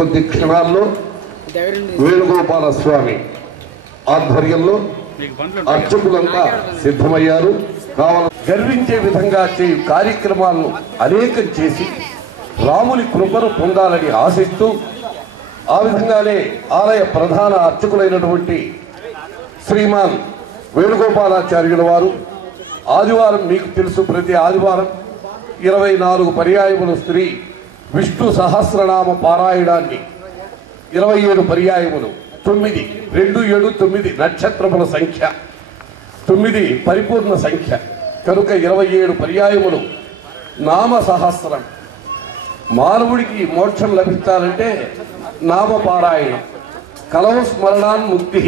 కొద్ది క్షణాల్లో వేణుగోపాల స్వామి ఆధ్వర్యంలో అర్చకులంతా సిద్ధమయ్యారు. గర్వించే విధంగా చేయు కార్యక్రమాలను అనేకం చేసి రాముని కృపను పొందాలని ఆశిస్తూ ఆ విధంగానే ఆలయ ప్రధాన అర్చకులైనటువంటి శ్రీమాన్ వేణుగోపాలాచార్యుల వారు ఆదివారం మీకు తెలుసు ప్రతి ఆదివారం 24 పర్యాయములు శ్రీ విష్ణు సహస్రనామ పారాయణాన్ని 27 పర్యాయములు 9 2 7 9 నక్షత్రముల సంఖ్య 9 పరిపూర్ణ సంఖ్య కనుక 27 పర్యాయములు నామ సహస్రం. మానవుడికి మోక్షం లభించాలంటే నామ పారాయణం. కలవ స్మరణాన్ ముక్తి.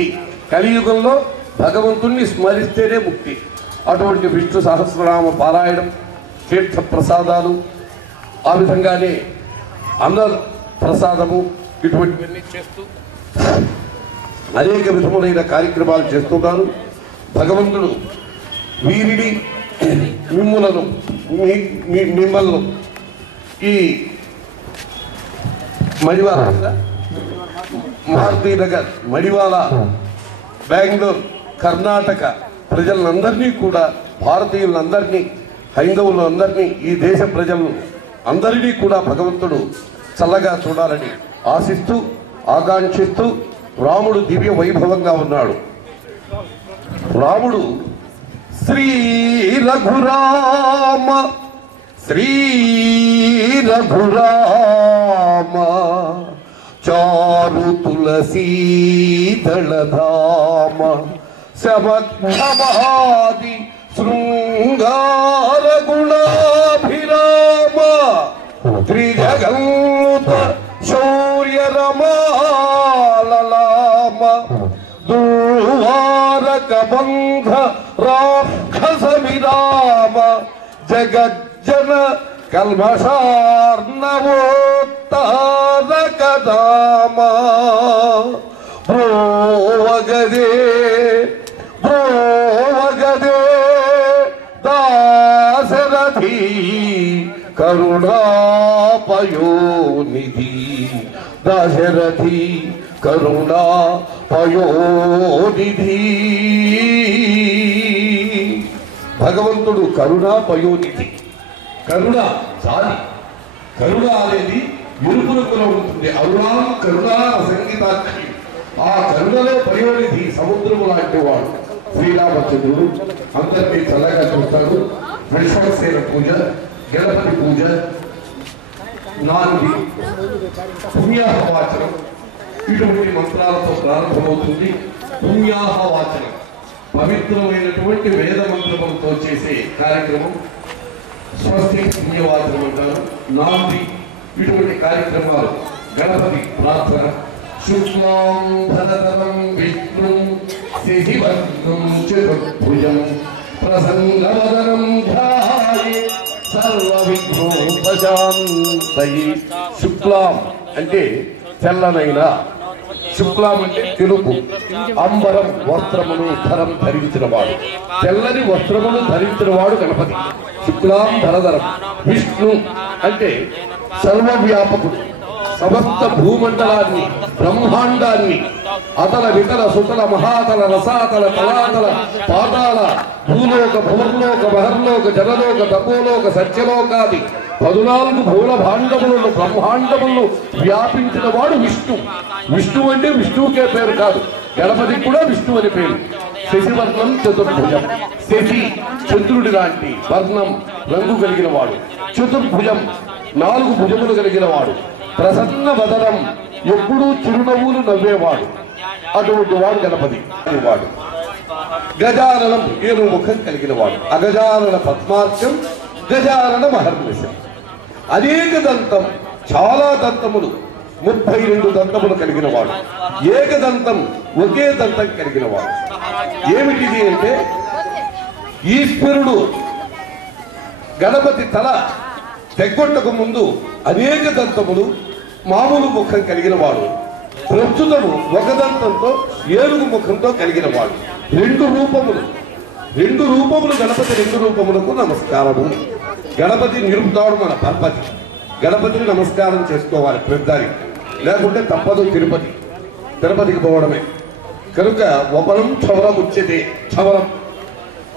కలియుగంలో భగవంతుణ్ణి స్మరిస్తేనే ముక్తి. అటువంటి విష్ణు సహస్రనామ పారాయణం, తీర్థ ప్రసాదాలు, ఆ విధంగానే అన్న ప్రసాదము, ఇటువంటివన్నీ చేస్తూ అనేక విధములైన కార్యక్రమాలు చేస్తున్నారు. భగవంతుడు వీరిని మిమ్మల్ని ఈ మడివాల మారుతీనగర్, మడివాల, బెంగళూరు, కర్ణాటక ప్రజలందరినీ కూడా, భారతీయులందరినీ, హైందవులందరినీ, ఈ దేశ ప్రజలను అందరినీ కూడా భగవంతుడు చల్లగా చూడాలని ఆశిస్తూ ఆకాంక్షిస్తూ రాముడు దివ్య వైభవంగా ఉన్నాడు. రాముడు శ్రీ రఘురామ శ్రీ రఘురామ చారు తులసీదళధామ సమక్షమాది శృంగార గుణాభిరామ త్రిజగంత శౌర్య రమాలలామ దుర్వారక బంధ రాక్షస విరామ జగజ్జన కల్మషార్ణవోత్తారక దామ భోవగదే భోవగదే దాశరథి కరుణాపయోనిధి దాశరథి కరుణాపయోనిధి. భగవంతుడు కరుణాపయోనిధి. కరుణ చాలి. కరుణ అనేది ఎరుపులకులో ఉంటుంది. అరుణాం కరుణా సంగీతాక్షి. ఆ కరుణలో పయోనిధి సముద్రము లాంటి వాడు శ్రీరామచంద్రుడు. అందరినీ చల్లగా చూస్తాడు. విశ్వసేన పూజ, గణపతి పూజ, నాంది, పుణ్యాహవాచనం, ఇటువంటి మంత్రాలతో ప్రారంభమవుతుంది. పుణ్యాహవాచనం పవిత్రమైనటువంటి వేద మంత్రములతో చేసే కార్యక్రమం స్వస్తి పుణ్యవాచనం అంటారు. నాంది, ఇటువంటి కార్యక్రమాలు, గణపతి ప్రార్థన, శుక్లాం భరతరం విష్ణుం శశివర్ణం చతుర్భుజం ప్రసన్నవదనం ధ్యాయే సర్వవిఘ్నోపశాంతయే. శుక్లాం అంటే తెల్లనైన, శుక్లాం అంటే తెలుపు, అంబరం వస్త్రములు ధరం ధరించిన వాడు, తెల్లని వస్త్రములు ధరించిన వాడు గణపతి. శుక్లాం ధరధరం. విష్ణు అంటే సర్వవ్యాపకుడు. సమస్త భూమండలాన్ని, బ్రహ్మాండాన్ని, అతల వితల సుతల మహాతల రసాతల తలాతల పాతాల భూలోక భూర్లోక మహర్లోక జనలోక తపోలోక సత్యలోకాది 14 భూల భాండములను బ్రహ్మాండములను వ్యాపించిన వాడు విష్ణు. విష్ణు అంటే విష్ణువుకే పేరు కాదు, గణపతికి కూడా విష్ణు అని పేరు. శశివర్ణం చతుర్భుజం. శశి చంద్రుడి లాంటి వర్ణం, రంగు కలిగిన వాడు. చతుర్భుజం 4 భుజములు కలిగిన వాడు. ప్రసన్న వదనం, ఎప్పుడూ చిరునవ్వులు నవ్వేవాడు. అటువంటి వాడు గణపతి వాడు. గజాననం 7 ముఖం కలిగిన వాడు. అగజానన పద్మార్కం, గజానన మహర్నిశం. అనేక దంతం, చాలా దంతములు, 32 దంతములు కలిగిన వాడు. ఏకదంతం, ఒకే దంతం కలిగిన వాడు. ఏమిటిది అంటే ఈశ్వరుడు గణపతి తల తెగొట్టకు ముందు అనేక దంతములు, మామూలు ముఖం కలిగిన వాడు. ప్రస్తుతము ఒక దంతంతో 7 ముఖంతో కలిగిన వాడు. 2 రూపములు గణపతి. 2 రూపములకు నమస్కారము. గణపతి నిరుపుతాడు మన పర్పతి. గణపతిని నమస్కారం చేసుకోవాలి. పెద్దారి లేకుంటే తప్పదు తిరుపతికి పోవడమే. కనుక వపనం క్షవరం ఉచ్యతే. క్షవరం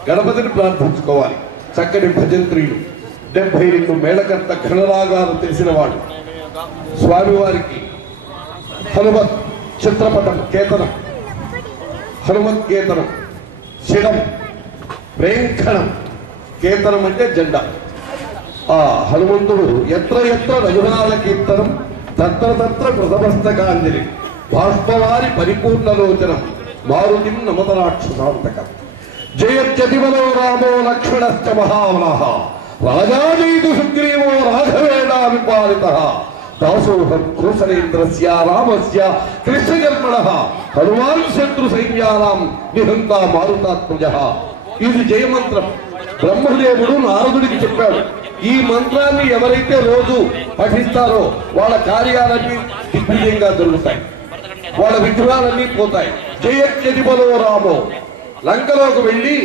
గణపతిని ప్రార్థించుకోవాలి. చక్కటి భజంత్రీలు 72 మేళకర్త ఘనరాగాలు తెలిసిన వాడు. స్వామివారికి హనుమత్ చిత్రపటం కేతనం, హనుమత్ కేతనం, శిడం, ప్రేంఖణం. కేతనం అంటే జెండా. ఆ హనుమంతుడు ఎత్ర ఎత్ర రఘునాథ కీర్తనం తత్ర తత్ర కృతమస్తకాంజలి బాష్పవారి పరిపూర్ణలోచనం మారుతిం నమతరాక్షసాంతకం. జయత్యతిమలో రామో లక్ష్మణశ్చ మహాబలః రాజాజైతు సుగ్రీవో రాఘవేణా విపాలితః దాసోహం కోసలేంద్రస్య రామస్య కృష్ణజన్మణః హనుమాన్ శత్రు సైన్యానాం నిహంతా మారుతాత్మజః. ఇది జయమంత్రం. బ్రహ్మదేవుడు నారదుడికి చెప్పాడు. ఈ మంత్రాన్ని ఎవరైతే రోజు పఠిస్తారో వాళ్ళ కార్యాలన్నీ దిగ్విజయంగా జరుగుతాయి, వాళ్ళ విఘ్నాలన్నీ పోతాయి. జయత్యతిబలో రామో, లంకలోకి వెళ్ళి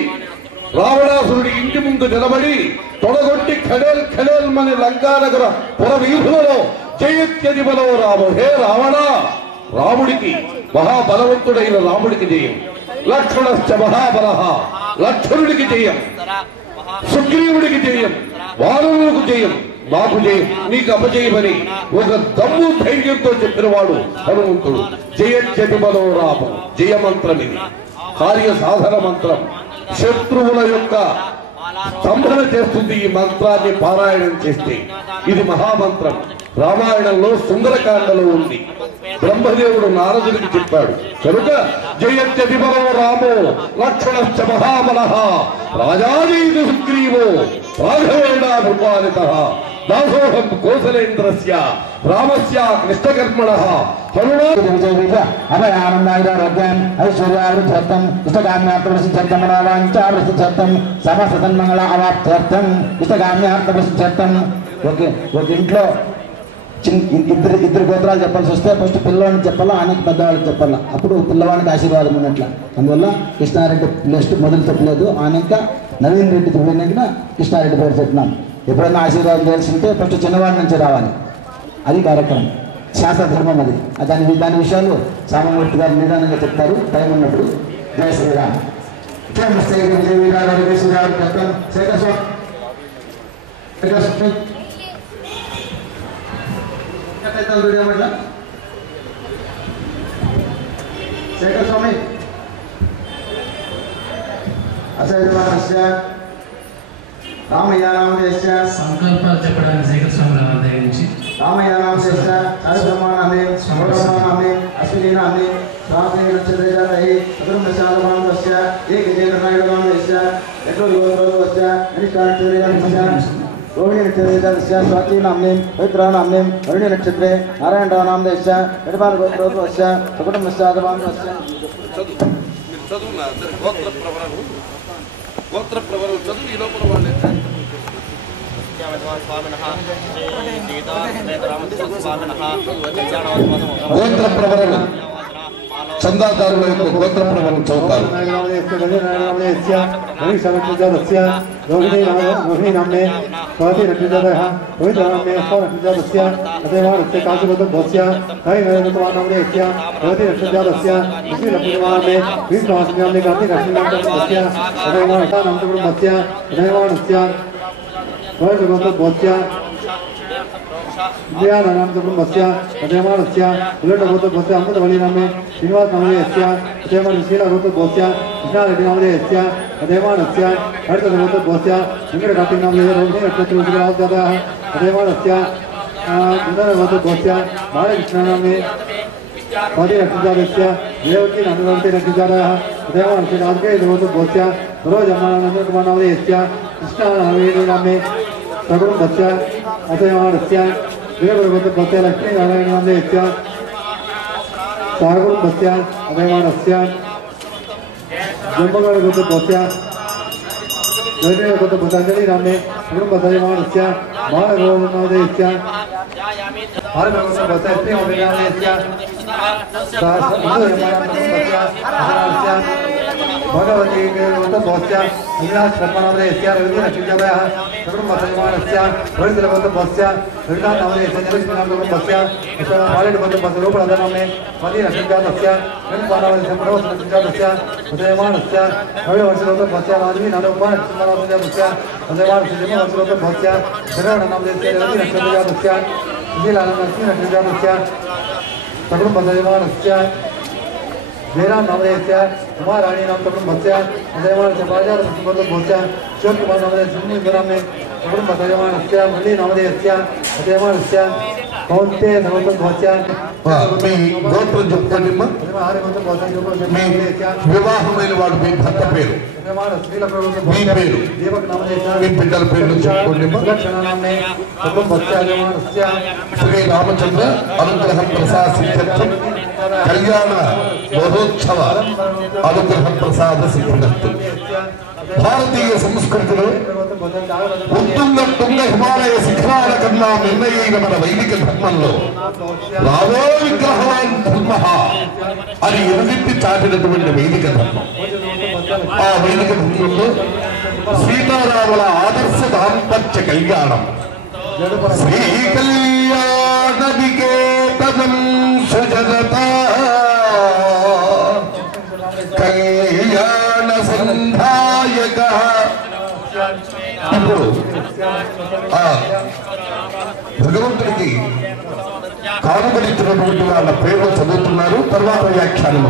రావణాసురుడి ఇంటి ముందు నిలబడి తొడగొట్టి ఖడేల్ ఖడేల్ మని లంకానగర పుర వీధులలో జయత్యతిబలో రామో, హే రావణ, రాముడికి మహాబలవంతుడైన రాముడికి జయం. లక్ష్మణశ్చ మహాబలః, లక్ష్మణుడికి జయం. సుగ్రీవుడికి జయం, వానరులకు జయం, నాకు జయం, నీకు అపజయమని ఒక దమ్ము ధైర్యంతో చెప్పిన వాడు హనుమంతుడు. జయత్యతిబలో రామో జయమంత్రం. ఇది కార్య సాధన మంత్రం. శత్రువుల యొక్క స్తంభన చేస్తుంది ఈ మంత్రాన్ని పారాయణం చేస్తే. ఇది మహామంత్రం. రామాయణంలో సుందరకాండలో ఉంది. బ్రహ్మదేవుడు నారదుడికి చెప్పాడు. కనుక జయత్యతిబలో రామో లక్ష్మణశ్చ మహాబలః రాజాజైతు సుగ్రీవో రాఘవేణా విపాలితః దాసోహం కోసలేంద్రస్య రామస్య కృష్ణకర్మణః అభయానందాయురారోగ్యం ఐశ్వర్యావృద్ధ్యర్థం ఇష్టకామ్యార్థప్రసిద్ధ్యర్థం మనోవాంఛావృద్ధ్యర్థం సమస్త సన్మంగళ అవాప్త్యర్థం ఇష్టకామ్యార్థప్రసిద్ధ్యర్థం. ఒక ఇంట్లో ఇద్దరు గోత్రాలు చెప్పాల్సి వస్తే ఫస్ట్ పిల్లవాడిని చెప్పాలా, ఆయనకి పెద్దవాళ్ళకి చెప్పాలా. అప్పుడు పిల్లవాడికి ఆశీర్వాదం ఉన్నట్ల. అందువల్ల కృష్ణారెడ్డి నెక్స్ట్ మొదలు చెప్పలేదు. ఆయన ఇంకా నవీన్ రెడ్డి పోయినాక కృష్ణారెడ్డి పేరు చెప్పినాం. ఎప్పుడైనా ఆశీర్వాదం చేయాల్సింటే ఫస్ట్ చిన్నవాడి నుంచి రావాలి. అది కార్యక్రమం, శాస్త్ర ధర్మం. అది దాని విషయాలు సామమూర్తి గారు నిదానంగా చెప్తారు టైం ఉన్నప్పుడు. జయ శ్రీరామ్. శేఖర్ స్వామి అసైర్వాణస్య రామయానామదేశ సంకల్పాలు చెప్పడానికి శేఖర్ స్వామి నుంచి రామయానామదేశ సర్వమానామే సమరమానామే అశ్వినీనామే శ్రావణే నక్షత్రేజాతై అగ్రమశాలమానస్య ఏకజేననాయుడమానస్య యజ్ఞోగోత్రోస్య అనిష్టానక్షత్రేజాతస్య రోహిణి నక్షత్రేజాతస్య స్వాతినామ్నే పవిత్రానామ్నే వరుణి నక్షత్రే నారాయణరావనామదేశ యజమానగోత్రోస్య సుకుటుంబస్యాదమానస్య. గోత్ర ప్రవరం చదువు ఈ లోపల వాళ్ళే. గోత్ర ప్రవరణ చందాదారుల యొక్క గోత్ర ప్రవరణ చదువుతారు. రోహిణీ నామ్నే స్వాతి నక్షత్రः పవిత్రనామ్నే స్వనక్షత్రस्य అదేవానస్య కాశీగోత్రస్య హరినరేంద్రనామ్నేస్య భవతి నక్షత్రస్య విష్ణునక్షత్రనామ్నే విష్ణువాసనామ్నే కార్తీకనక్షత్రస్య అదేవానస్య అదేవానస్య స్వగోత్రస్య విద్యానామస్య అదేవానస్య ఉల్లటగోత్రస్య అమృతవల్లినామ్నే శ్రీనివాసనామ్నేస్య అదేవానస్య కృష్ణారెడ్డినామ్నేస్య అదేవానస్య హరితగోత్రస్య వెంకటకార్తీకనామ్నే రోహిణీ నక్షత్రస్య అదేవానస్య గోత్రస్య బాలకృష్ణనామ్నే స్వాతి నక్షత్రస్య దేవకీ నందవతి నక్షత్రः అదేవానస్య కార్తీకగోత్రస్య సరోజమానందకుమారనామ్నేస్య కృష్ణారెడ్డినామ్నే సగుణస్య అదేవానస్య వీరగోత్రస్య లక్ష్మీనారాయణనామ్నేస్య సాగుణస్య అదేవానస్య జంబగోత్రస్య వైదేహగోత్రస్య అంజలినామ్నే సగుణస్య బాలగోత్రస్య ఆరుగోత్రస్య శ్రీనామ్నేస్య భగవతి గోత్రస్య अविनाश कर्मनामधेयस्य रविन्द्रनक्षत्रः कुटुम्बसंयमानस्य रोहितलबद्धस्य रविनाथनामधेयस्य जलक्ष्मीनामधेयस्य पालयबद्धस्य रूपणधनाम्ने मदीनक्षत्रस्य गणपानामधेयस्य प्रवसनक्षत्रस्य उदयमानस्य रविवर्षलोकस्य माधवीनामधेयस्य उदयमानस्य जन्मवर्षलोकस्य शरवणनामधेयस्य रविनक्षत्रस्य सुशीलानक्षत्रस्य कुटुम्बसंयमानस्य जयराम नामधेयस्य कुमाराणी नाम कुटुम्बस्य उदयमानस्य बाजारसंबद्धस्य शिवकुमार नामधेयस्य सुनीलनाम्ने कुटुम्बसंयमानस्य मल्ली नामधेयस्य उदयमानस्य कौन्तेय सर्वोत्तमस्य గోత్రం చెప్పుకోండి మీ వివాహమైన వాడు మీ భర్త పేరు మీ పేరు మీ బిడ్డల పేర్లు చెప్పుకోండి శ్రీ రామచంద్ర అనుగ్రహం ప్రసాదించడం కళ్యాణ మహోత్సవ అనుగ్రహ ప్రసాద సిద్ధిరస్తు. భారతీయ సంస్కృతిలో ఉత్తుంగ తుంగ హిమాలయ శిఖరాల కన్నా నిర్ణయైన మన వైదిక ధర్మంలో రావో విగ్రహవాన్ ధర్మ అని ఎరుగెత్తి చాటినటువంటి వైదిక ధర్మం. ఆ వైదిక ధర్మంలో సీతారాముల ఆదర్శ దాంపత్య కళ్యాణం శ్రీ కళ్యాణ వికేతనం సుజనత కళ్యాణ సంధాయక. ఇప్పుడు భగవంతుడికి కానుకలిచ్చినటువంటి వాళ్ళ పేర్లు చదువుతున్నారు. తర్వాత వ్యాఖ్యానం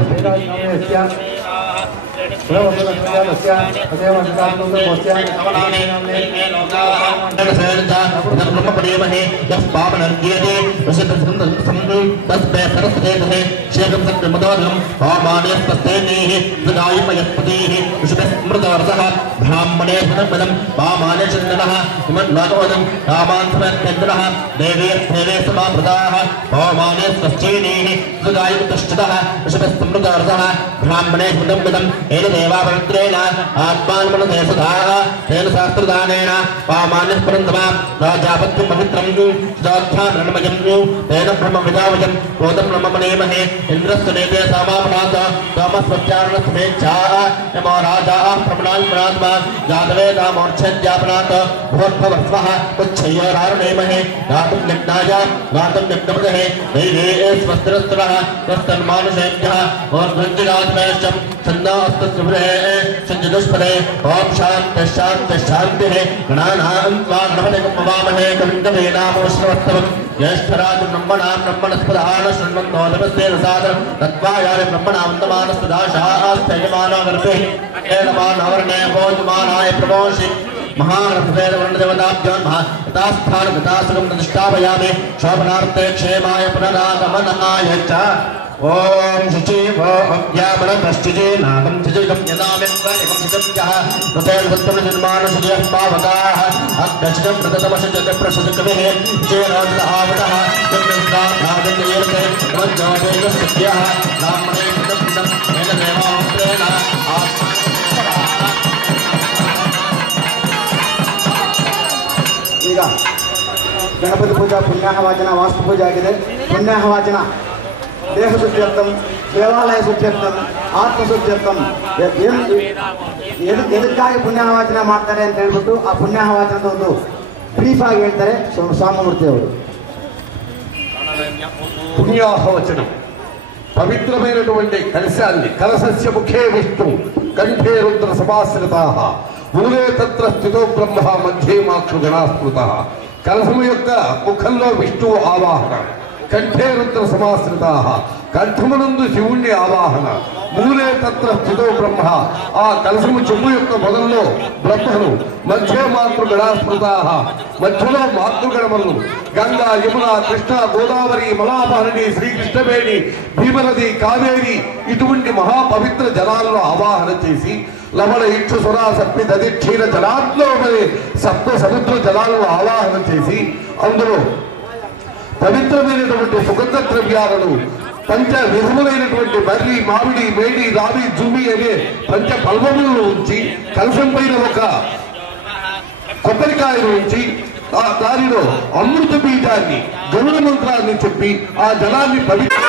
देवावृत्रेण आत्मान्मनदेशधाः तेन शास्त्रदानेन पामान्यस्परन्तमा राजापत्यं पवित्रं सिद्धार्थामरणमयं तेन ब्रह्मविदावयं बोधं ब्रह्ममनेमहे इन्द्रस्य नेते सामापनाथ कामस्वच्चारणस्मेच्छा यमो राजाः प्रमणान्मनात्मा जातवेदामोर्च्छेद्यापनाथ भवद्भवस्वः उच्छय्योरारणेमहे गातुं यज्ञाय गातुं यज्ञपदहे दैवे स्वस्तिरस्तरः स्वस्तन्मानुषेभ्यः ओर्ध्वञ्जिरात्मेश्चं छन्दास्तस्वरे संजदुष्पदे ओम शांति शांति शांति गणानां त्वा नमः कविन्दवेनामोश्रवस्तवं ज्येष्ठराज ब्रह्मणां ब्रह्मणस्पदान शृण्वन्तो नमस्ते रसादरं तत्त्वायानि ब्रह्मणावन्तमानस्पदाशास्त्ययमानो गर्भे एलमानवर्णे भोजमानाय प्रमोषि महारथवेदवर्णदेवताभ्यो महातास्थानगतासुखं प्रतिष्ठापयामि शोभनार्थे क्षेमाय पुनरागमनाय च ओम शुचि वो अज्ञामनश्चिजे नागं चिजगं यदामिन्द्रयं चिजं रुपेण सत्यं निर्माण सुजयः पावकाः अग्रशं प्रदतमशजग प्रसजकविः चेरोदहावतः जन्मस्राभागन्येरते वज्रोदेवसत्यः ब्राह्मणे कृतं तेन देवामुत्रेण ಈಗ ಗಣಪತಿ ಪೂಜಾ ಪುಣ್ಯಾಹವಾಚನ ವಾಸ್ತು ಪೂಜೆ ಆಗಿದೆ. ಪುಣ್ಯಾಹವಾಚನ ದೇಹ ಶುದ್ಧ್ಯರ್ಥಂ ದೇವಾಲಯ ಶುದ್ಧ್ಯರ್ಥಂ ಆತ್ಮ ಶುದ್ಧ್ಯರ್ಥಂ ಎದಕ್ಕಾಗಿ ಪುಣ್ಯಾಹವಾಚನ ಮಾಡ್ತಾರೆ ಅಂತ ಹೇಳ್ಬಿಟ್ಟು ಆ ಪುಣ್ಯಾಹವಾಚನದ ಒಂದು ಬ್ರೀಫ್ ಆಗಿ ಹೇಳ್ತಾರೆ ಸ್ವಾಮಮೂರ್ತಿ ಅವರು. పుణ్యాహవచనం పవిత్రమైనటువంటి కలశాన్ని కలశస్య ముఖే విష్ణు కంఠే రుద్ర సమాశ్రితాః మూలే తత్ర స్థితో బ్రహ్మ మధ్యే మాక్షు గణాస్మృతః. కలశము యొక్క ముఖంలో విష్ణువు ఆవాహన, కంఠే రుద్ర సమాశ్రితాః కంఠమునందు శివుణ్ణి ఆవాహన, మూలే తత్ర స్థితో బ్రహ్మ ఆ కలశము చెంబు యొక్క మొదల్లో బ్రహ్మను, మధ్యే మాతృగణాస్మృతాః మధ్యలో మాతృగణములు గంగా యమున కృష్ణ గోదావరి మలాభరణి శ్రీకృష్ణవేణి భీమనది కావేరి ఇటువంటి మహాపవిత్ర జలాలను ఆవాహన చేసి లవణ ఇక్షు సురా సప్పి దది క్షీర జలాల్లో సప్త సముద్ర జలాలను ఆవాహన చేసి అందులో పవిత్రమైనటువంటి సుగంధ ద్రవ్యాలను పంచ విధములైనటువంటి మర్రి మామిడి మేడి రావి జుమి అనే పంచ పల్వములను ఉంచి కలశం పైన ఒక కొబ్బరికాయను ఉంచి దానిలో అమృత బీజాన్ని గరుడ మంత్రాన్ని చెప్పి ఆ జలాన్ని పవిత్ర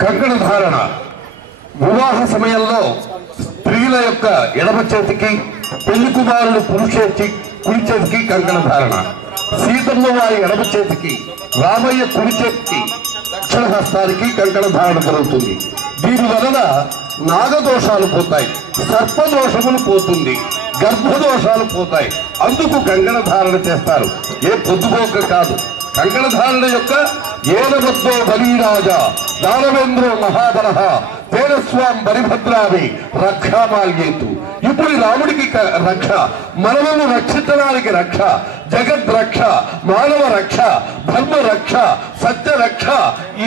కంకణ ధారణ వివాహ సమయంలో స్త్రీల యొక్క ఎడమ చేతికి, పెళ్లి కుమారుడు పురుషేతి కుడి చేతికి కంకణ ధారణ, సీతమ్మ వారి ఎడమ చేతికి, రామయ్య కుడి చేతికి, దక్షిణ హస్తానికి కంకణ ధారణ జరుగుతుంది. దీని వలన నాగదోషాలు పోతాయి, సర్పదోషములు పోతుంది, గర్భదోషాలు పోతాయి. అందుకు కంకణ ధారణ చేస్తారు. ఏ పొద్దుపోక కాదు. కంకణ ధారణ యొక్క ఏనవద్దో బలీరాజా దానవేంద్రో మహాబలః తేనస్వాం బలిభద్రామి రక్షామాల్యేతు. ఇప్పుడు రాముడికి రక్ష, మనలను రక్షించడానికి రక్ష, జగద్ రక్ష, మానవ రక్ష, ధర్మ రక్ష, సత్య రక్ష,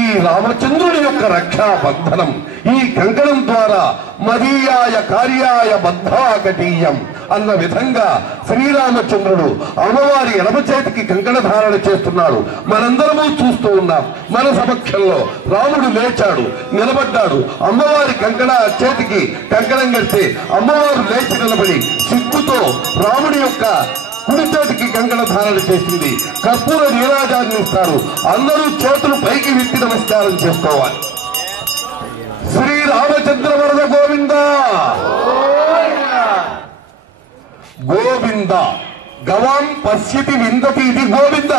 ఈ రామచంద్రుడి యొక్క రక్షా బంధనం. ఈ కంకణం ద్వారా మదీయాయ కార్యాయ బద్ధాకటీయం అన్న విధంగా శ్రీరామచంద్రుడు అమ్మవారి ఎడమ చేతికి కంకణ ధారణ చేస్తున్నాడు. మనందరము చూస్తూ ఉన్నాం. మన సమక్షంలో రాముడు లేచాడు, నిలబడ్డాడు. అమ్మవారి కంకణ చేతికి కంకణం కడితే అమ్మవారు లేచి నిలబడి సిగ్గుతో రాముడి యొక్క కుడి చేతికి కంకణ ధారణ చేసింది. కర్పూర నీరాజాన్ని ఇస్తారు. అందరూ చేతులు పైకి విప్పి నమస్కారం చేసుకోవాలి. శ్రీరామచంద్ర వరద గోవింద గోవింద. గవాం పశ్యతి విందతి ఇది గోవింద.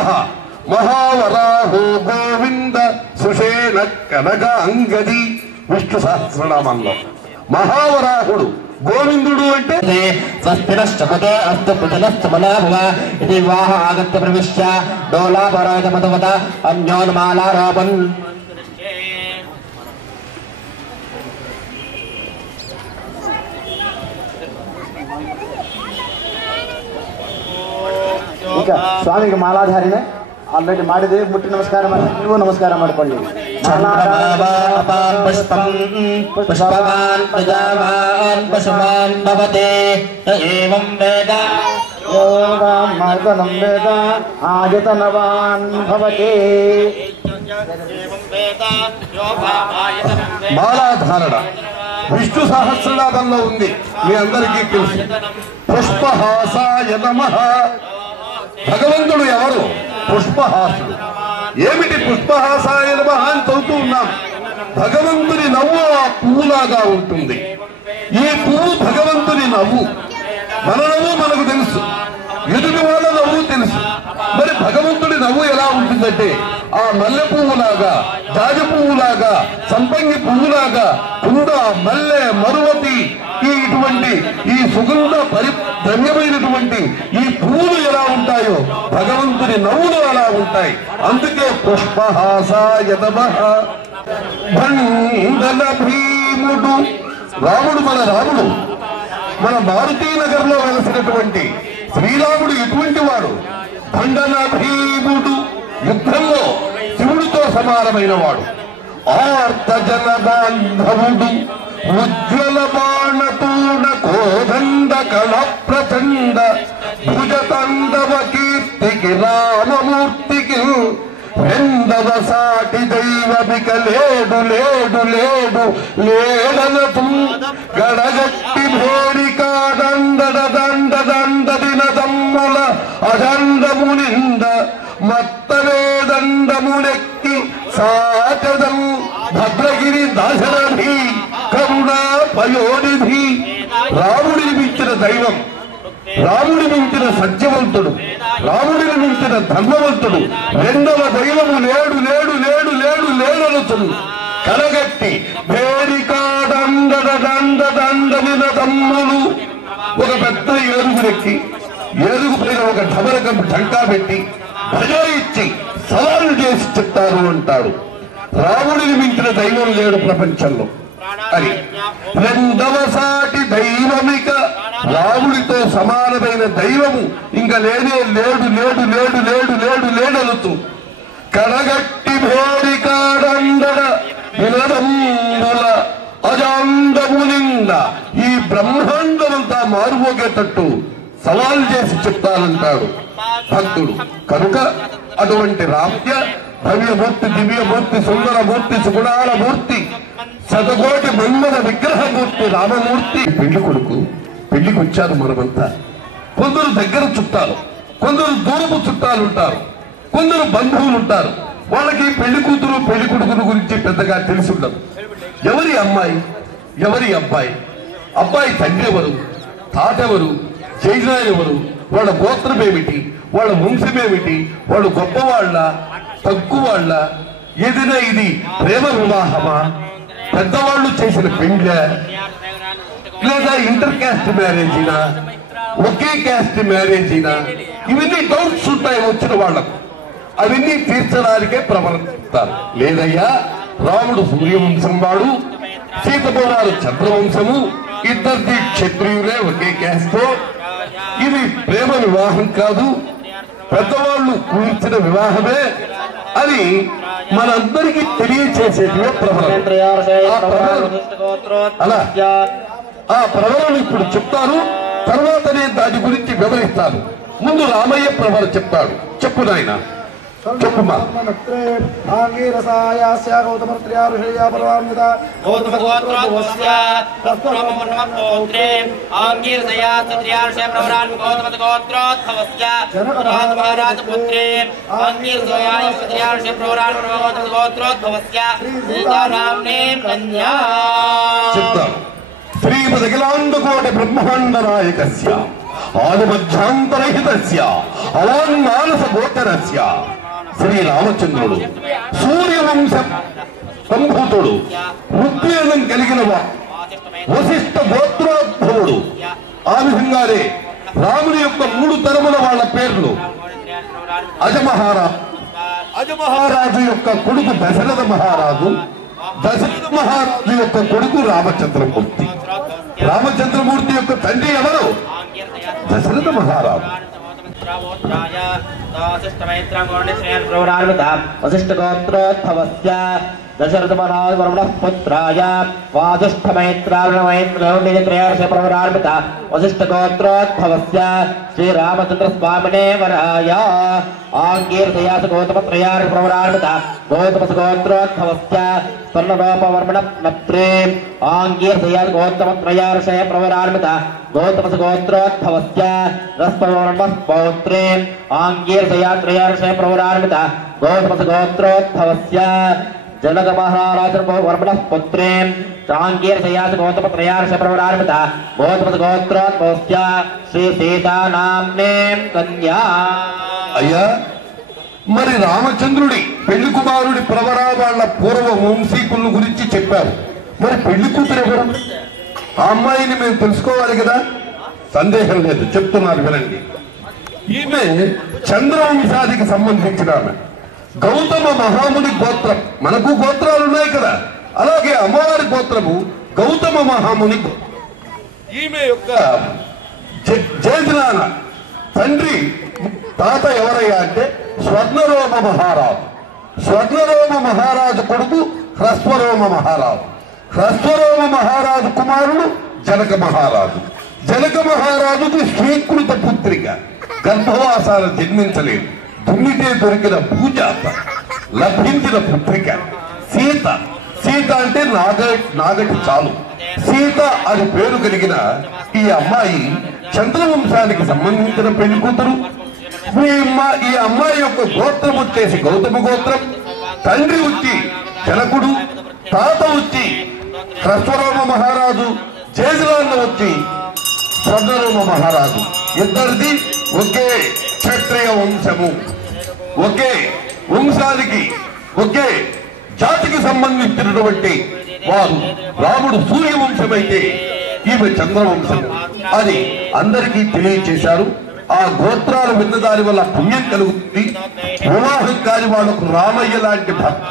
మహావరాహో గోవింద సుషేణ కనక అంగది. విష్ణు సహస్రనామంలో మహావరాహుడు గోవిందుడు అంటే స్వస్తిరశ్చపదే అస్తు ప్రజలస్తమలాభవ ఇది వివాహ ఆగత్య ప్రవిశ్య డోలాపరాజమతవత అన్యోన్మాలారోపన్. ಈಗ ಸ್ವಾಮಿಗೆ ಮಾಲಾಧಾರಿನೇ ಆಲ್ರೆಡಿ ಮಾಡಿದೆ. ಮುಟ್ಟಿ ನಮಸ್ಕಾರ ಮಾಡಿ, ನೀವು ನಮಸ್ಕಾರ ಮಾಡಿಕೊಳ್ಳಿ. ಪುಷ್ಪವಾನ್ ಪ್ರಜಾವಾನ್ ಪಶುಮಾನ್ ಭವತೆ ಏವಂ ವೇದ ಯೋಗಂ ವೇದ ಆಯತನವಾನ್ ಭವತೆ. మాలాధారణ విష్ణు సహస్రనామంలో ఉంది, మీ అందరికీ తెలుసు. పుష్పహాసాయ నమః. భగవంతుడు ఎవరు? పుష్పహాసుడు. ఏమిటి పుష్పహాసాయ నమః అని చదువుతూ ఉన్నాం. భగవంతుని నవ్వు ఆ పువ్వులాగా ఉంటుంది. ఈ పువ్వు భగవంతుని నవ్వు. మన నవ్వు మనకు తెలుసు, ఎదుటి వాళ్ళ నవ్వు తెలుసు. మరి భగవంతుడి నవ్వు ఎలా ఉంటుందంటే ఆ మల్లె పువ్వులాగా, జాజ పువ్వులాగా, సంపంగి పువ్వులాగా, కుంద, మల్లె, మరువతి, ఇటువంటి ఈ సుగంధ ద్రవ్యమైనటువంటి ఈ పువ్వులు ఎలా ఉంటాయో భగవంతుని నవ్వులు అలా ఉంటాయి. అందుకే పుష్పహాసాయ నమః. భండన భీముడు. రాముడు మన రాముడు, మన మారుతీనగర్లో వెలసినటువంటి శ్రీరాముడు ఎటువంటి వాడు? భండన భీముడు. యుద్ధంలో శివుడితో సమానమైన వాడు. ఆర్తజన బాంధవుడు. ఉజ్వల బాణతూణ కోదండ కళ ప్రచండ భుజతండవ కీర్తికి రామమూర్తికి రెండవ సాటి దైవమిక లేడు లేడు లేడు లేడనతు గడగట్టి భేరికా దండడ దండ దండ దిన దమ్ముల అదండమునింద మత్తవేదండమునెక్కి సాచదం భద్రగిరి దాశరథి కరుణా పయోనిధి. రాముడిని మించిన దైవం, రాముడి మించిన సత్యవంతుడు, రాముడిని మించిన ధర్మవంతుడు, రెండవ దైవము లేడు లేడు లేడు లేడు లేడనుతుడు. కలగట్టి భేరికా దండడ దండ దండమిన దమ్ములు. ఒక పెద్ద ఏరుగునెక్కి ఏరుగు పైన ఒక ఢమరకం ఢంకా పెట్టి భజన ఇచ్చి సవాలు చేసి చెప్తారు అంటాడు. రాముడిని మించిన దైవం లేడు ప్రపంచంలో అని. రెండవ సాటి దైవమిక, రాముడితో సమానమైన దైవము ఇంకా లేనే లేడు లేడు లేడు లేడు లేడు లేడలుతూ కడగట్టి భేరికాడండడ వినదమ్ముల అజాండమునింద. ఈ బ్రహ్మాండమంతా మారుమోగేటట్టు సవాల్ చేసి చెప్తానంటాడు భక్తుడు. కనుక అటువంటి రామ్య భవ్యమూర్తి, దివ్యమూర్తి, సుందరమూర్తి, సుగుణాల మూర్తి, శతకోటి మన్మద విగ్రహమూర్తి రామమూర్తి పెళ్లి కొడుకు. పెళ్లికి వచ్చారు మనమంతా. కొందరు దగ్గర చుట్టాలు, కొందరు దూరపు చుట్టాలు ఉంటారు, కొందరు బంధువులు ఉంటారు. వాళ్ళకి పెళ్లి కూతురు పెళ్లి కొడుకును తల్లిదండ్రుల గురించి పెద్దగా తెలిసి ఉండదు. ఎవరి అమ్మాయి, ఎవరి అబ్బాయి, అబ్బాయి తండ్రి ఎవరు, తాత ఎవరు, జైజాన్ ఎవరు, వాళ్ళ గోత్రం ఏమిటి, వాళ్ళ వంశం ఏమిటి, వాళ్ళు గొప్పవాళ్ళ తక్కువ వాళ్ళ, ఏదైనా ఇది ప్రేమ వివాహమా, పెద్దవాళ్ళు చేసిన పెండ్ల, లేదా ఇంటర్ క్యాస్ట్ మ్యారేజీనా, ఒకే క్యాస్ట్ మ్యారేజీనా, ఇవన్నీ డౌట్స్ ఉంటాయి వచ్చిన వాళ్ళకు. అవన్నీ తీర్చడానికే ప్రవర్తిస్తారు. లేదయ్యా, రాముడు సూర్యవంశం వాడు, సీతపౌరాలు చంద్రవంశము, ఇద్దరిది క్షత్రియులే, ఒకే క్యాస్తో, ఇది ప్రేమ వివాహం కాదు, పెద్దవాళ్ళు కూర్చిన వివాహమే అని మనందరికీ తెలియచేసేటివే ప్రవరణ. అలా ఆ ప్రవరణ ఇప్పుడు చెప్తారు, తర్వాత నేను దాని గురించి వివరిస్తాను. ముందు రామయ్య ప్రవరణ చెప్తాడు. చెప్పు నాయన, చెప్పుమా. చెప్తాను. శ్రీమదఖిలాండకోటి బ్రహ్మాండ నాయకస్య ఆదిమధ్యాంతరహితస్య అవాన్మానస గోచరస్య శ్రీరామచంద్రుడు సూర్యవంశ సంభూతుడు, ఋగ్వేదం కలిగిన వశిష్ఠ గోత్రోద్భవుడు. ఆ విధంగానే రాముని యొక్క 3 తరముల వాళ్ళ పేర్లు అజమహారాజు యొక్క కొడుకు దశరథ మహారాజు, దశరథ మహారాజు యొక్క కొడుకు రామచంద్రమూర్తి. రామచంద్రమూర్తి యొక్క తండ్రి ఎవరు? దశరథ మహారాజు. వశిష్ఠగోత్రోద్భవస్య దశరథ మహారాజ వర్మణ పుత్రాయ వాసిష్ఠమైత్రార్ష వశిష్ఠగోత్రోద్భవస్య శ్రీరామచంద్ర స్వామినే వరాయ ఆంగీర్షయాస గౌతమత్రయార్ష ప్రవరాన్విత గౌతమస గోత్రోద్భవస్య స్వర్ణరూపవర్మణ నప్రే ఆంగీర్షయాస గౌతమత్రయార్షయ ప్రవరాన్విత గౌతమస గోత్రోద్భవస్య రస్పవర్మ పౌత్రే ఆంగీర్షయాత్రయార్షయ ప్రవరాన్విత గౌతమస గోత్రోద్భవస్య जनक महाराज वर्मण पुत्रे चांगीर्षयास गौतम त्रयार्ष प्रवरान्वित गौतम गोत्रोद्भवस्य श्री सीता नाम्ने कन्या. అయ్యా, మరి రామచంద్రుడి పెళ్లి కుమారుడి ప్రవర వాళ్ళ పూర్వ వంశీకుల గురించి చెప్పారు. మరి పెళ్లి కూతురు ఎవరు? ఆ అమ్మాయిని మేము తెలుసుకోవాలి కదా. సందేహం లేదు, చెప్తున్నారు వినండి. ఈమె చంద్రవంశానికి సంబంధించిన ఆమె. గౌతమ మహాముని గోత్రం. మనకు గోత్రాలు ఉన్నాయి కదా, అలాగే అమ్మవారి గోత్రము గౌతమ మహాముని. ఈమె యొక్క జేజనాన తండ్రి తాత ఎవరయ్యా అంటే స్వర్ణరోమ మహారాజు. స్వర్ణరోమ మహారాజు కొడుకు హ్రస్వరోమ మహారాజు. హ్రస్వరోమ మహారాజు కుమారుడు జనక మహారాజు. జనక మహారాజుకు స్వీకృత పుత్రిక, గర్భవాసాలు జన్మించలేదు, దున్నితే దొరికిన భూజాత, లభించిన పుత్రిక సీత. సీత అంటే నాగటి చాలు. సీత అని పేరు కలిగిన ఈ అమ్మాయి చంద్రవంశానికి సంబంధించిన పెళ్లి కూతురు. ఈ అమ్మాయి యొక్క గోత్రం వచ్చేసి గౌతమ గోత్రం. తండ్రి వచ్చి జనకుడు, తాత వచ్చి హ్రస్వరోమ మహారాజు, జేజలాన్న వచ్చి స్వర్ణరోమ మహారాజు. ఇద్దరిది ఒకే క్షత్రియ వంశము, ఒకే వంశానికి, ఒకే జాతికి సంబంధించినటువంటి వారు. రాముడు సూర్యవంశమైతే ఈమె చంద్రవంశం అని అందరికీ తెలియచేశారు. ఆ గోత్రాలు విన్న దాని వల్ల పుణ్యం కలుగుతుంది. వివాహం కాని వాళ్లకు రామయ్య లాంటి భర్త.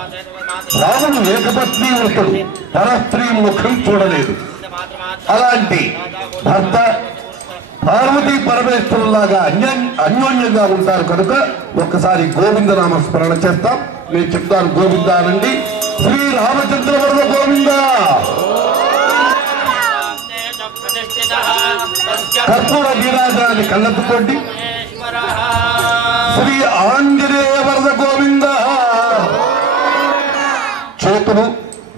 రాముడు ఏకపత్ని వ్రతుడు, పరస్త్రీ ముఖం చూడలేదు. అలాంటి భర్త పార్వతీ పరమేశ్వరులాగా అన్యోన్యంగా ఉంటారు కనుక ఒక్కసారి గోవింద నామ స్మరణ చేస్తాం. నేను చెప్తాను, గోవింద అనండి. శ్రీ రామచంద్ర వర్మ గోవింద. కర్పూర నీరాజనాన్ని కళ్ళెత్తుకోండి. శ్రీ ఆంజనేయ వరద గోవింద. చేతులు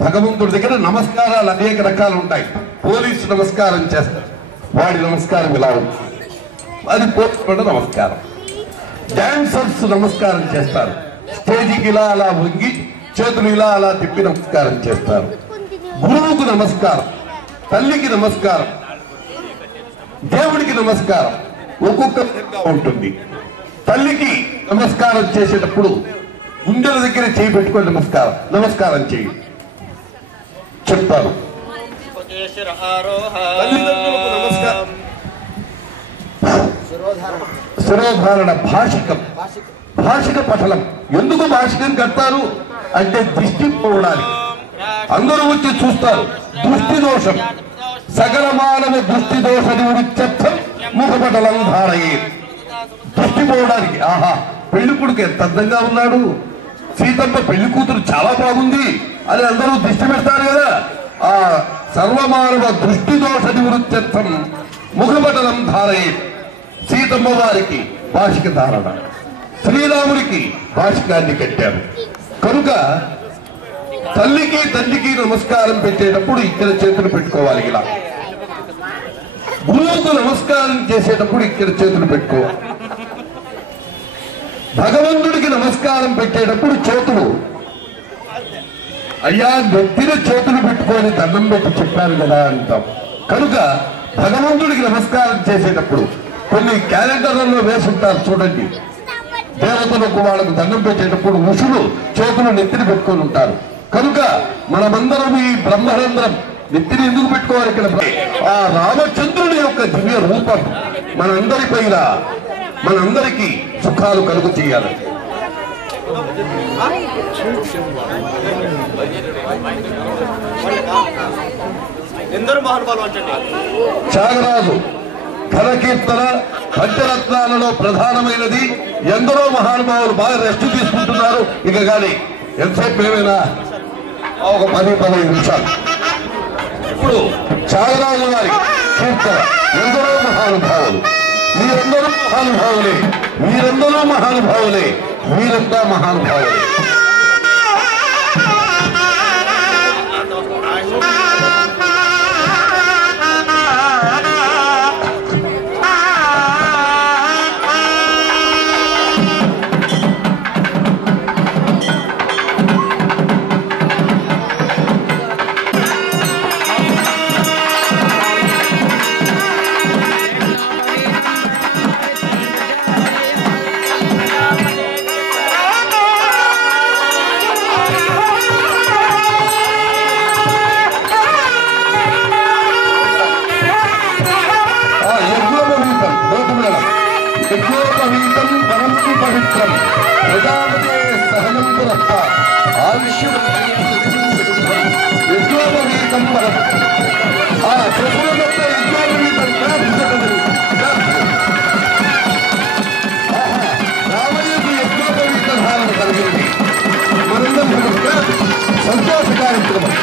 భగవంతుడి దగ్గర నమస్కారాలు అనేక రకాలు ఉంటాయి. పోలీసు నమస్కారం చేస్తారు, వాడి నమస్కారం ఇలా ఉంటుంది, అది పోలీసు నమస్కారం. డాన్సర్స్ నమస్కారం చేస్తారు, స్టేజికి ఇలా అలా వంగి చేతులు ఇలా అలా తిప్పి నమస్కారం చేస్తారు. గురువుకు నమస్కారం, తల్లికి నమస్కారం, దేవుడికి నమస్కారం ఒక్కొక్క విధంగా ఉంటుంది. తల్లికి నమస్కారం చేసేటప్పుడు గుండెల దగ్గర చేయి పెట్టుకొని నమస్కారం చేయి చెప్తారు. తల్లిదండ్రులకు నమస్కారం. శిరోధారణ భాషిక పఠనం. ఎందుకు భాషికం కడతారు అంటే దిష్టి పోవడానికి. అందరూ వచ్చి చూస్తారు. దృష్టి దోషం, సకల మానవ దృష్టి దోష నివృత్త్యర్థం ముఖపటలం ధారయే. దృష్టి పోవడానికి. ఆహా, పెళ్లి కొడుకు ఎంత అందంగా ఉన్నాడు, సీతమ్మ పెళ్లి కూతురు చాలా బాగుంది అని అందరూ దృష్టి పెడతారు కదా. ఆ సర్వమానవ దృష్టి దోష నివృత్త్యర్థం ముఖపటలం ధారయే. సీతమ్మ వారికి భాషిక ధారణ, శ్రీరాముడికి భాషికాన్ని కట్టారు. కనుక తల్లికి తండ్రికి నమస్కారం పెట్టేటప్పుడు ఇక్కడ చేతులు పెట్టుకోవాలి. ఇలా గురువుకు నమస్కారం చేసేటప్పుడు ఇక్కడ చేతులు పెట్టుకోవాలి. భగవంతుడికి నమస్కారం పెట్టేటప్పుడు చేతులు అయ్యా నెత్తిన చేతులు పెట్టుకొని దండం పెట్టి చెప్పారు కదా అంటాం. కనుక భగవంతుడికి నమస్కారం చేసేటప్పుడు కొన్ని క్యాలెండర్లలో వేసుంటారు చూడండి. దేవతలకు వాళ్ళకు దండం పెట్టేటప్పుడు ఋషులు చేతులు నెత్తిని పెట్టుకొని ఉంటారు. కనుక మనమందరం ఈ బ్రహ్మరంధ్రం నెత్తిని ఎందుకు పెట్టుకోవాలి? ఇక్కడ ఆ రామచంద్రుని యొక్క దివ్య రూపం మనందరిపైన మనందరికీ సుఖాలు కలుగు చేయాలి. త్యాగరాజు ఘనకీర్తన పంచరత్నాలలో ప్రధానమైనది. ఎందరో మహానుభావులు బాగా రెస్ట్ తీసుకుంటున్నారు. ఇక కానీ ఎంతసేపు ఏమైనా ఒక 10-15 నిమిషాలు. ఇప్పుడు త్యాగరాజు వారి కీర్తన ఎందరో మహానుభావులు, మీరందరూ మహానుభావులే, మీరందరూ మహానుభావులే, మీరంతా మహానుభావులే. సంతోష కార్యక్రమం.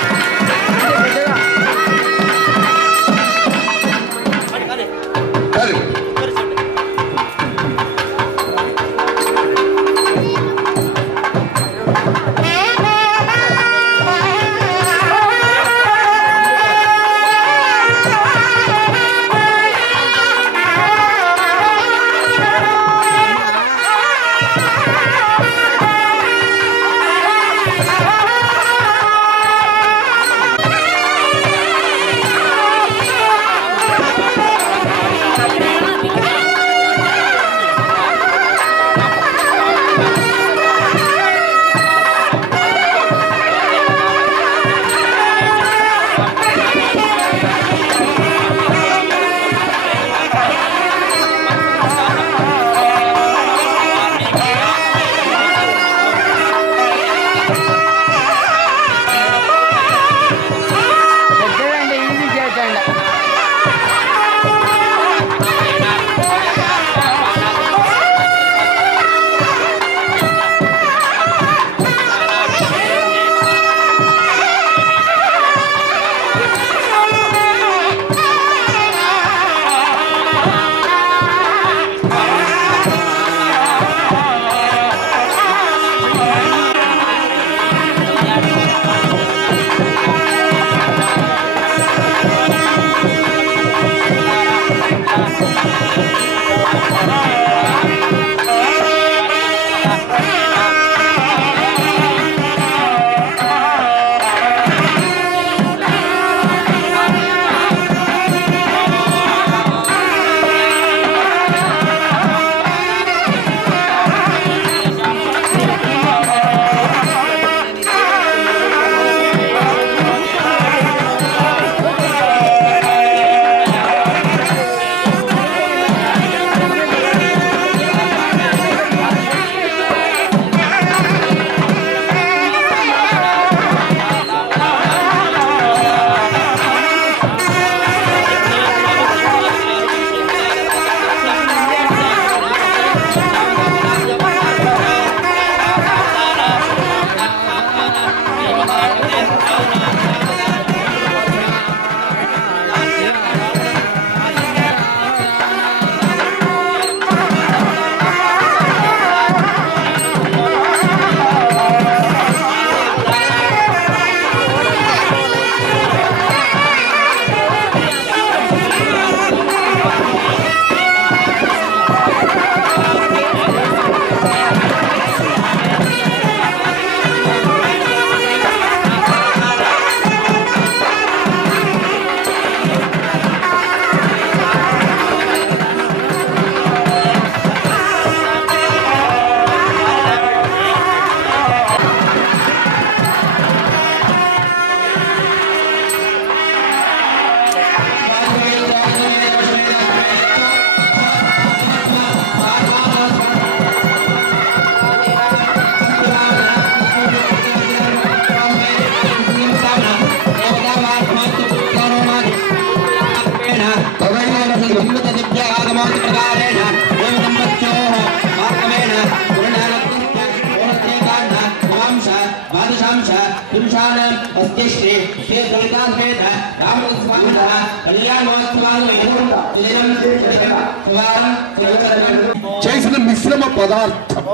చేసిన మిశ్రమ పదార్థం.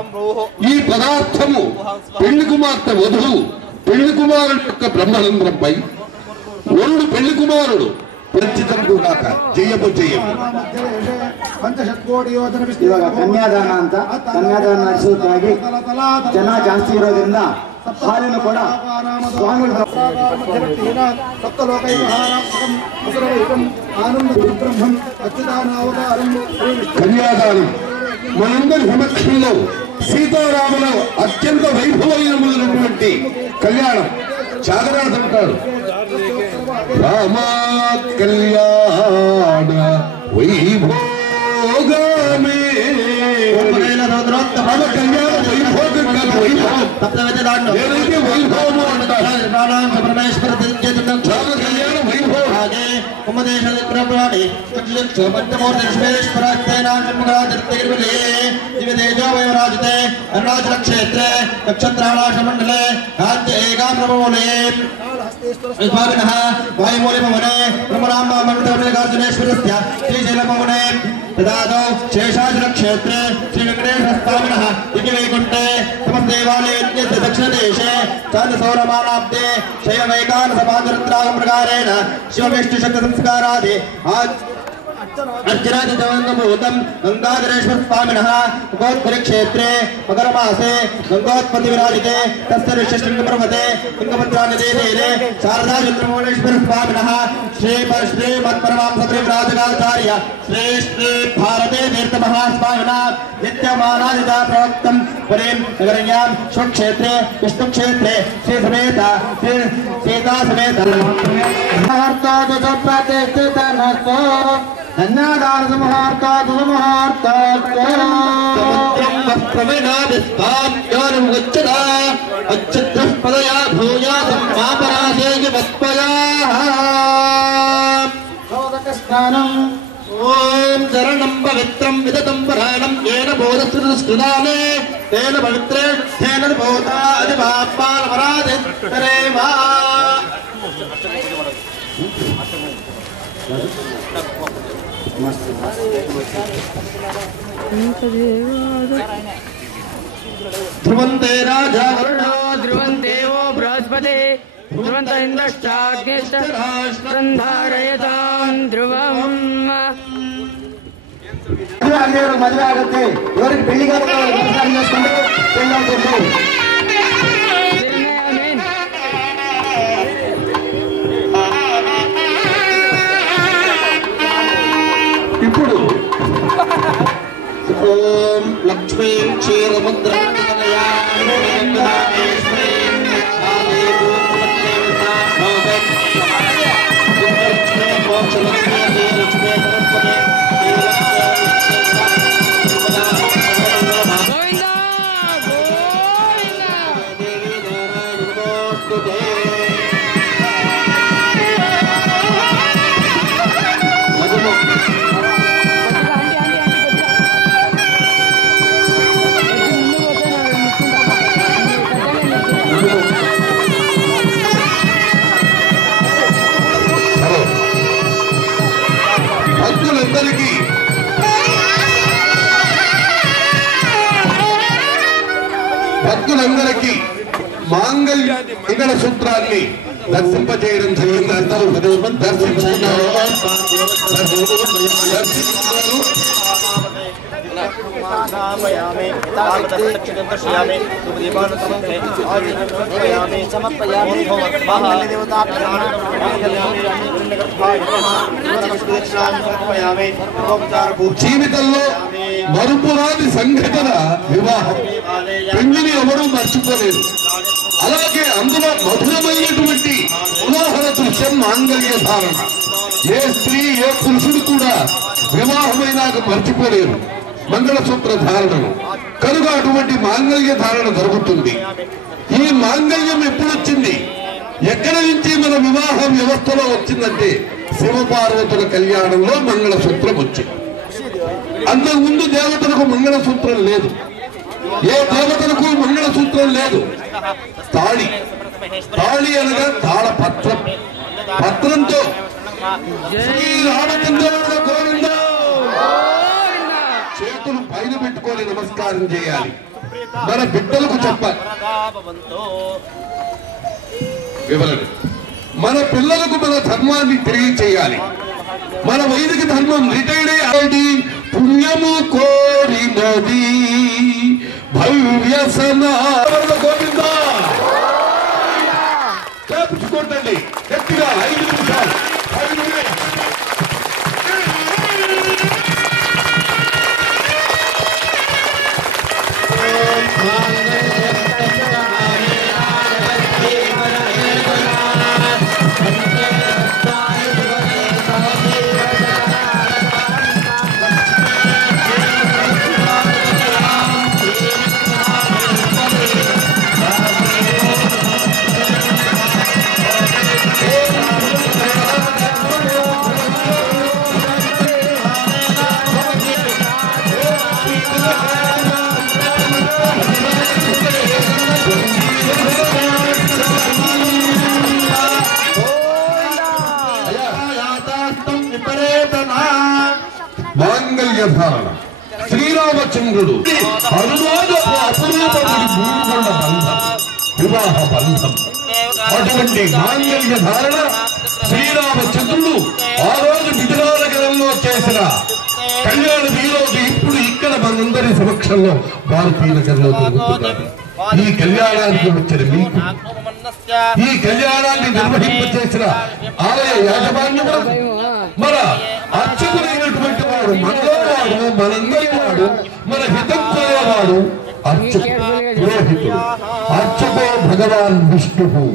ఈ పదార్థము పెళ్లి కుమార్తె వధువు పెళ్లి కుమారుడు యొక్క బ్రహ్మరంధ్రంపై ఒళ్ళు పెళ్లి కుమారుడు ప్రత్యేకంగా కాక జయము జయము. ಇವಾಗ ಕನ್ಯಾದಾನ ಅಂತ ಕನ್ಯಾದಾನ ನಡೆಸುವುದಾಗಿ ಜನ ಜಾಸ್ತಿ ಇರೋದ್ರಿಂದ ಹಾಲಿನ ಕೂಡ ಸ್ವಾಮಿಗಳ కన్యాదానం మనందరి సమక్షంలో సీతారాముల అత్యంత వైభవమైనటువంటి కళ్యాణం. త్యాగరాజు అంటారు, రామా కళ్యాణ వైభోగమే. కళ్యాణ వైభోగం కాదు, వైభవం. ఏదైతే వైభవము అంటారు కళ్యాణ వైభవం. अरुणाचल क्षेत्रे नक्षत्राणाश मंडले राज्य एकाग्रमूले वायुमूले भवने ब्रह्मराम्बा मल्लिकार्जुनेश्वरस्य श्रीशैलभवने तदादौ शेषाचल क्षेत्रे श्री वेंकटेश्वर स्वामिनः दिव्यवैकुण्ठे समस्तदेवालये दक्षिणदेशे चान्द्रसौरमानाब्दे शैवैकानसपादरुद्रागं प्रकारेण शिवविष्णुशक्तिसंस्कारादि अर्चनादिभूतं गंगाधरेश्वर स्वामिनः गोत्पुरी क्षेत्रे मकरमासे गंगोत्पत्ति विराजिते तस्य ऋषिशृंगपर्वते तुंगभद्रानदीतीरे शारदा चंद्रमौलेश्वर स्वामिनः श्रीमत्परमांसत्रिविराजकाचार्य श्री श्री भारते तीर्थमहास्वामिनः नित्यमानादिता प्रोक्तं पुरीं नगर्यां स्वक्षेत्रे विष्णुक्षेत्रे श्री समेत श्री सीता समेत कन्यादान ओम चरणं पवित्रं विदतं पराणं येन बोधस्कृताने तेन पवित्रे तेन बोधा अधिपापालपराधितरेवा ध्रुवन्ते राजा वरुणो ध्रुवन्ते वो बृहस्पति ध्रुवन्त इंद्रश्चाग्निश्चराश्रन्धारयतां ध्रुवम् మదువే ఆಗುತ್ತೆ ఎవరికి పెళ్లి కాదు చేసుకుంటే పెళ్లి అవుతుంది. ఇప్పుడు ओम लक्ष्मी क्षीरमुद्रा దంపతులందరికీ మాంగళ్యాన్ని మంగళ సూత్రాన్ని దర్శింపజేయడం జరిగింది. అందరూ దర్శించుకున్నారు. జీవితంలో మరుపురాని సంఘటన వివాహం. పెళ్లిని ఎవరూ మర్చిపోలేదు. అలాగే అందులో మధురమైనటువంటి ఉదాహరణ దృశ్యం మాంగళ్య ధారణ. ఏ స్త్రీ ఏ పురుషుడు కూడా వివాహమైనాక మర్చిపోలేరు మంగళసూత్ర ధారణను. కనుక అటువంటి మాంగళ్య ధారణ జరుగుతుంది. ఈ మాంగళ్యం ఎప్పుడు వచ్చింది, ఎక్కడి నుంచి మన వివాహ వ్యవస్థలో వచ్చిందంటే శివపార్వతుల కళ్యాణంలో మంగళసూత్రం వచ్చింది. అంతకుముందు దేవతలకు మంగళసూత్రం లేదు. ఏ దేవతలకు మంగళసూత్రం లేదు. తాళి, తాళి అనగా తాళ పత్రం. పత్రంతో శ్రీరామచంద్రుడు గోవింద చేతులు పైన పెట్టుకొని నమస్కారం చేయాలి. మన బిడ్డలకు చెప్పాలి వివరణ. మన పిల్లలకు మన ధర్మాన్ని తెలియచేయాలి. మన వైదిక ధర్మం రిటైర్డ్ అయ్యి పుణ్యము కోరినది భవ్యసన గోవింద చెప్పుకోండి గట్టిగా 5 నిమిషాలు. మాంగళ్య ధారణ. శ్రీరామచంద్రుడు అనురాగపు అపురూపముడి భూమికొండ బంధం, వివాహ బంధం. అటువంటి మాంగళ్య ధారణ శ్రీరామచంద్రుడు ఆ రోజు మిథిలానగరంలో చేసిన కళ్యాణం ఈ రోజు ఇప్పుడు ఇక్కడ మనందరి సమక్షంలో భారతీయ నగరంలో జరుగుతున్నది. ఈ కళ్యాణానికి వచ్చిన మీకు, ఈ కళ్యాణాన్ని నిర్వహింపచేసిన ఆలయ యాజమాన్యము, మన అర్చకుడైనటువంటి వాడు, మనలో వాడు, మనందరి వాడు, మన హితం కోరేవాడు అర్చకుడు, పురోహితుడు. అర్చకో భగవాన్ విష్ణువు.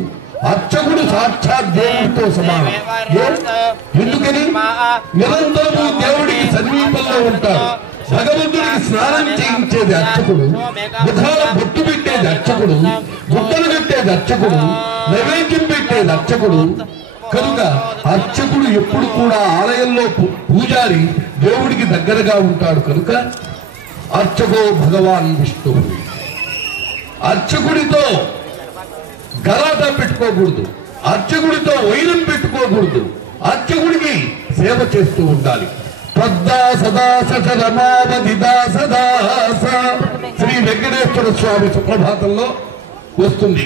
అర్చకుడు సాక్షాత్ దేవుడితో సమానం. ఎందుకని? నిరంతరము దేవుడికి సమీపంలో ఉంటాడు. భగవంతుడికి స్నానం చేయించేది అర్చకుడు, ముఖాల బొట్టు పెట్టేది అర్చకుడు, గుట్టలు పెట్టేది అర్చకుడు, నైవేద్యం పెట్టేది అర్చకుడు. కనుక అర్చకుడు ఎప్పుడు కూడా ఆలయంలో పూజారి దేవుడికి దగ్గరగా ఉంటాడు. కనుక అర్చకో భగవాన్ విష్ణువు. అర్చకుడితో గలాటా పెట్టుకోకూడదు, అర్చకుడితో వైరం పెట్టుకోకూడదు. అర్చకుడికి సేవ చేస్తూ ఉండాలి. శ్రీ వెంకటేశ్వర స్వామి సుప్రభాతంలో వస్తుంది.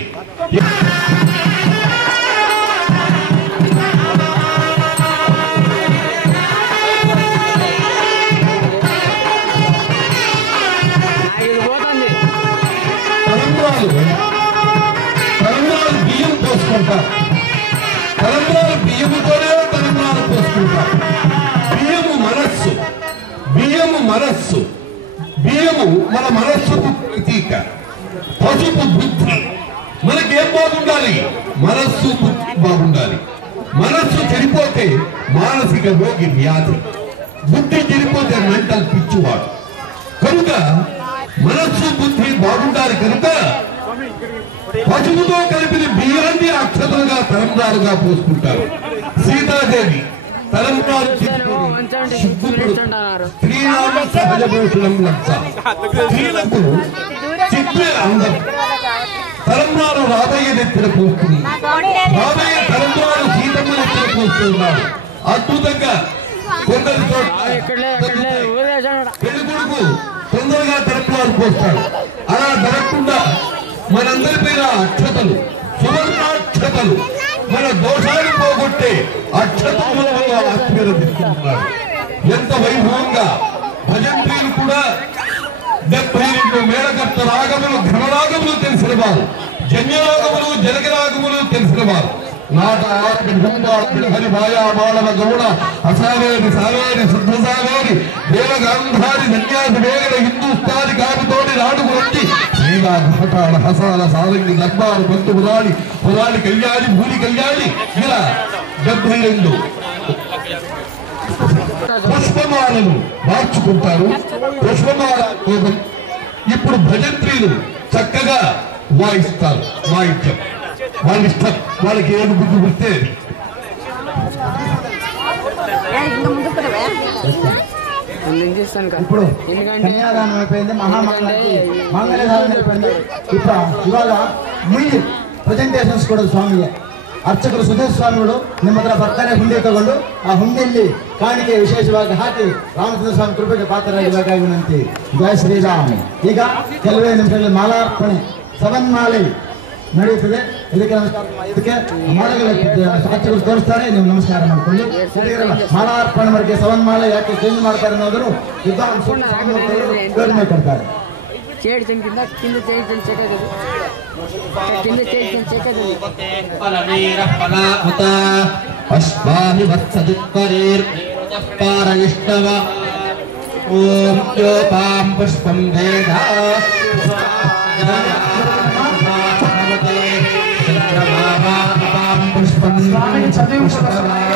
తలంబ్రాలు బియ్యం పోసుకుంటారు. తలంబ్రాలు బియ్యముతోనే తలంబ్రాలు పోసుకుంటారు. బియ్యము మనస్సు, బియ్యము మనస్సు, బియ్యము మన మనస్సుకు ప్రతీక. పసుపు బుద్ధి. మనకేం బాగుండాలి? మనస్సు బుద్ధి బాగుండాలి. మనస్సు చెడిపోతే మానసిక రోగి వ్యాధి, బుద్ధి చెడిపోతే మెంటల్ పిచ్చివాడు. కనుక మనస్సు బుద్ధి బాగుండాలి. కనుక పసుపుతో కలిపిన బియ్యాన్ని అక్షతలుగా తలంబ్రాలుగా పోసుకుంటారు. సీతాదేవి తలంబ్రాలు శ్రీరామ సహజభూషణం లక్ష. స్త్రీలకు చిత్రే అందం. తలంబ్రాలు రాబయ్య నెత్తిన పోస్తుంది. రాబయ్య తలంబ్రాలు సీతమ్మ నెత్తిన పోస్తున్నారు. అద్భుతంగా కొందరి పెళ్లి కొడుకు తొందరగా తలంబ్రాలు పోస్తాడు. అలా జరగకుండా మనందరిపైన అక్షతలు, సువర్ణాక్షతలు, మన దోషాలు పోగొట్టే అక్షతముల వల్ల ఆశీర్వదిస్తున్నాడు. ఎంత వైభవంగా భజంత్రీలు కూడా 72 మేళకర్త రాగములు, ఘనరాగములు తెలిసిన వారు, జన్యరాగములు, జనగరాగములు తెలిసిన వారు. నాట హరి మాయా మాళవ గౌడ అసావేరి సావేరి శుద్ధ సావేరి దేవగాంధారి సన్యాసి వేగల హిందుస్థాని కాపుతోటి నాడుకు వచ్చి శ్రీగా ఘటాల హసాల సారంగి దర్బారు పంతు పురాణి కళ్యాణి భూరి కళ్యాణి ఇలా 72 పుష్పమాలను మార్చుకుంటారు. పుష్పమాల కోసం ఇప్పుడు భజంత్రీలు చక్కగా వాయిస్తారు. వాయిద్యం వాళ్ళ ఇష్టం, వాళ్ళకి ఏది బుద్ధి పుడితే. ఇప్పుడు కన్యాదానం అయిపోయింది, మాంగళ్యదానం అయిపోయింది. ఇవాళ ముందు ಪ್ರೆಸೆಂಟೇಷನ್ಸ್ ಕೊಡೋದು ಸ್ವಾಮಿಗೆ. ಅರ್ಚಕರು ಸುಧೀರ್ ಸ್ವಾಮಿಗಳು ನಿಮ್ಮ ಹತ್ರ ಬರ್ತಾರೆ, ಹುಂಡಿ ತಗೊಂಡು ಆ ಹುಂಡಿಯಲ್ಲಿ ಕಾಣಿಕೆ ವಿಶೇಷವಾಗಿ ಹಾಕಿ ರಾಮಚಂದ್ರ ಸ್ವಾಮಿ ಕೃಪೆಗೆ ಪಾತ್ರರಾಗಬೇಕಾಗಿ ವಿನಂತಿ. ಜಯ ಶ್ರೀರಾಮ್. ಈಗ ಕೆಲವೇ ನಿಮಿಷಗಳಲ್ಲಿ ಮಾಲಾರ್ಪಣೆ ಸವನ್ಮಾಲೆ ನಡೆಯುತ್ತದೆ. ಇದಕ್ಕೆ ನಮಸ್ಕಾರ. ಇದಕ್ಕೆ ಮಾಲೆಗಳ ಅರ್ಚಕರು ತೋರಿಸ್ತಾರೆ, ನೀವು ನಮಸ್ಕಾರ ಮಾಡಿಕೊಳ್ಳಿ. ಮಾಲಾರ್ಪಣೆ ಬಗ್ಗೆ ಸವನ್ಮಾಲೆ ಯಾಕೆ ಚೇಂಜ್ ಮಾಡ್ತಾರೆ ಅನ್ನೋದ್ರು ಯೋಜನೆ ಕೊಡ್ತಾರೆ. ಅಶ್ವಾನಿ ವತ್ಸದುತ್ಕರೇರ್ ಪಾರಯಿಷ್ಣವ ಓಂ ಯೋಪಾಂ ಪುಷ್ಪಂ ವೇದ ಚಂದ್ರಮಾಪಾಂ ಪುಷ್ಪಂ ಪುಷ್ಪವಾನ್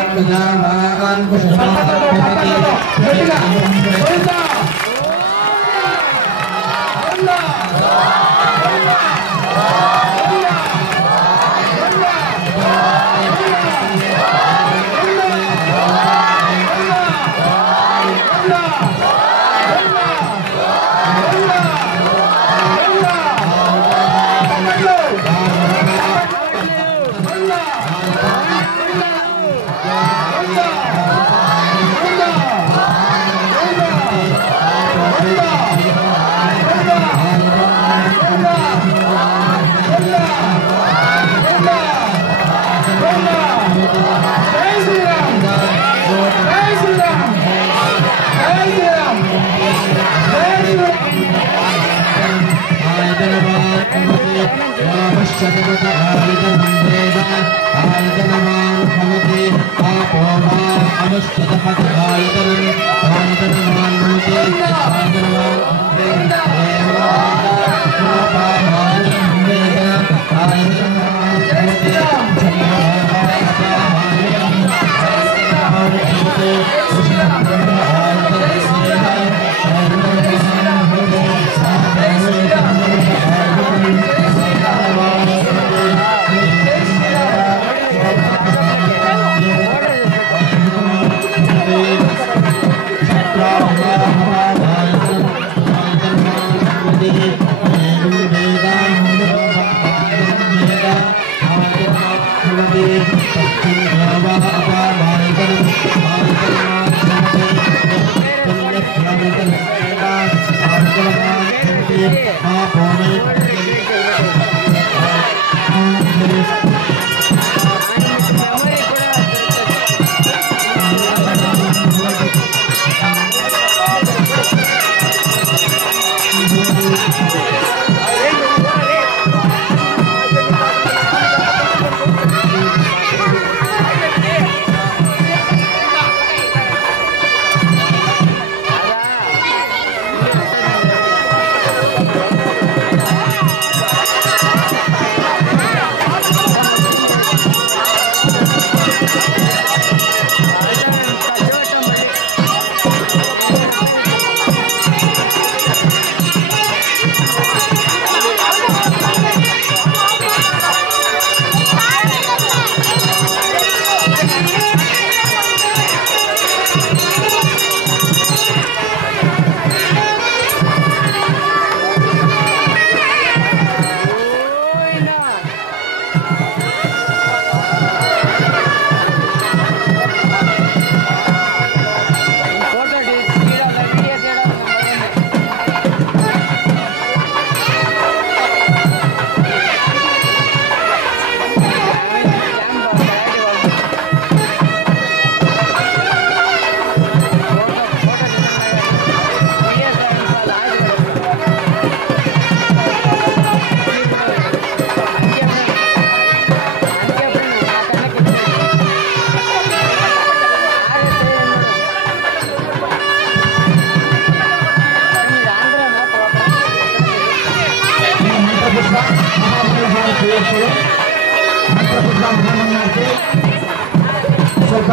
ಸ್ವಲ್ಪ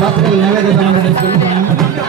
ಪಾತ್ರೆಯಲ್ಲಿ ನೈವೇದ್ಯ ತಗೊಂಡು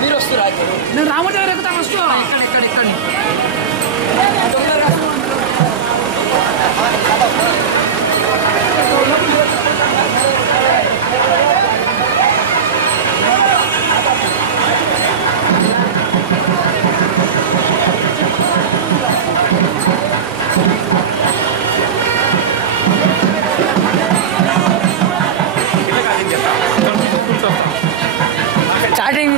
మీరు వస్తురా నేను రాముడి దగ్గర ఎక్కుతాను వస్తూ ఇక్కడ స్టార్టింగ్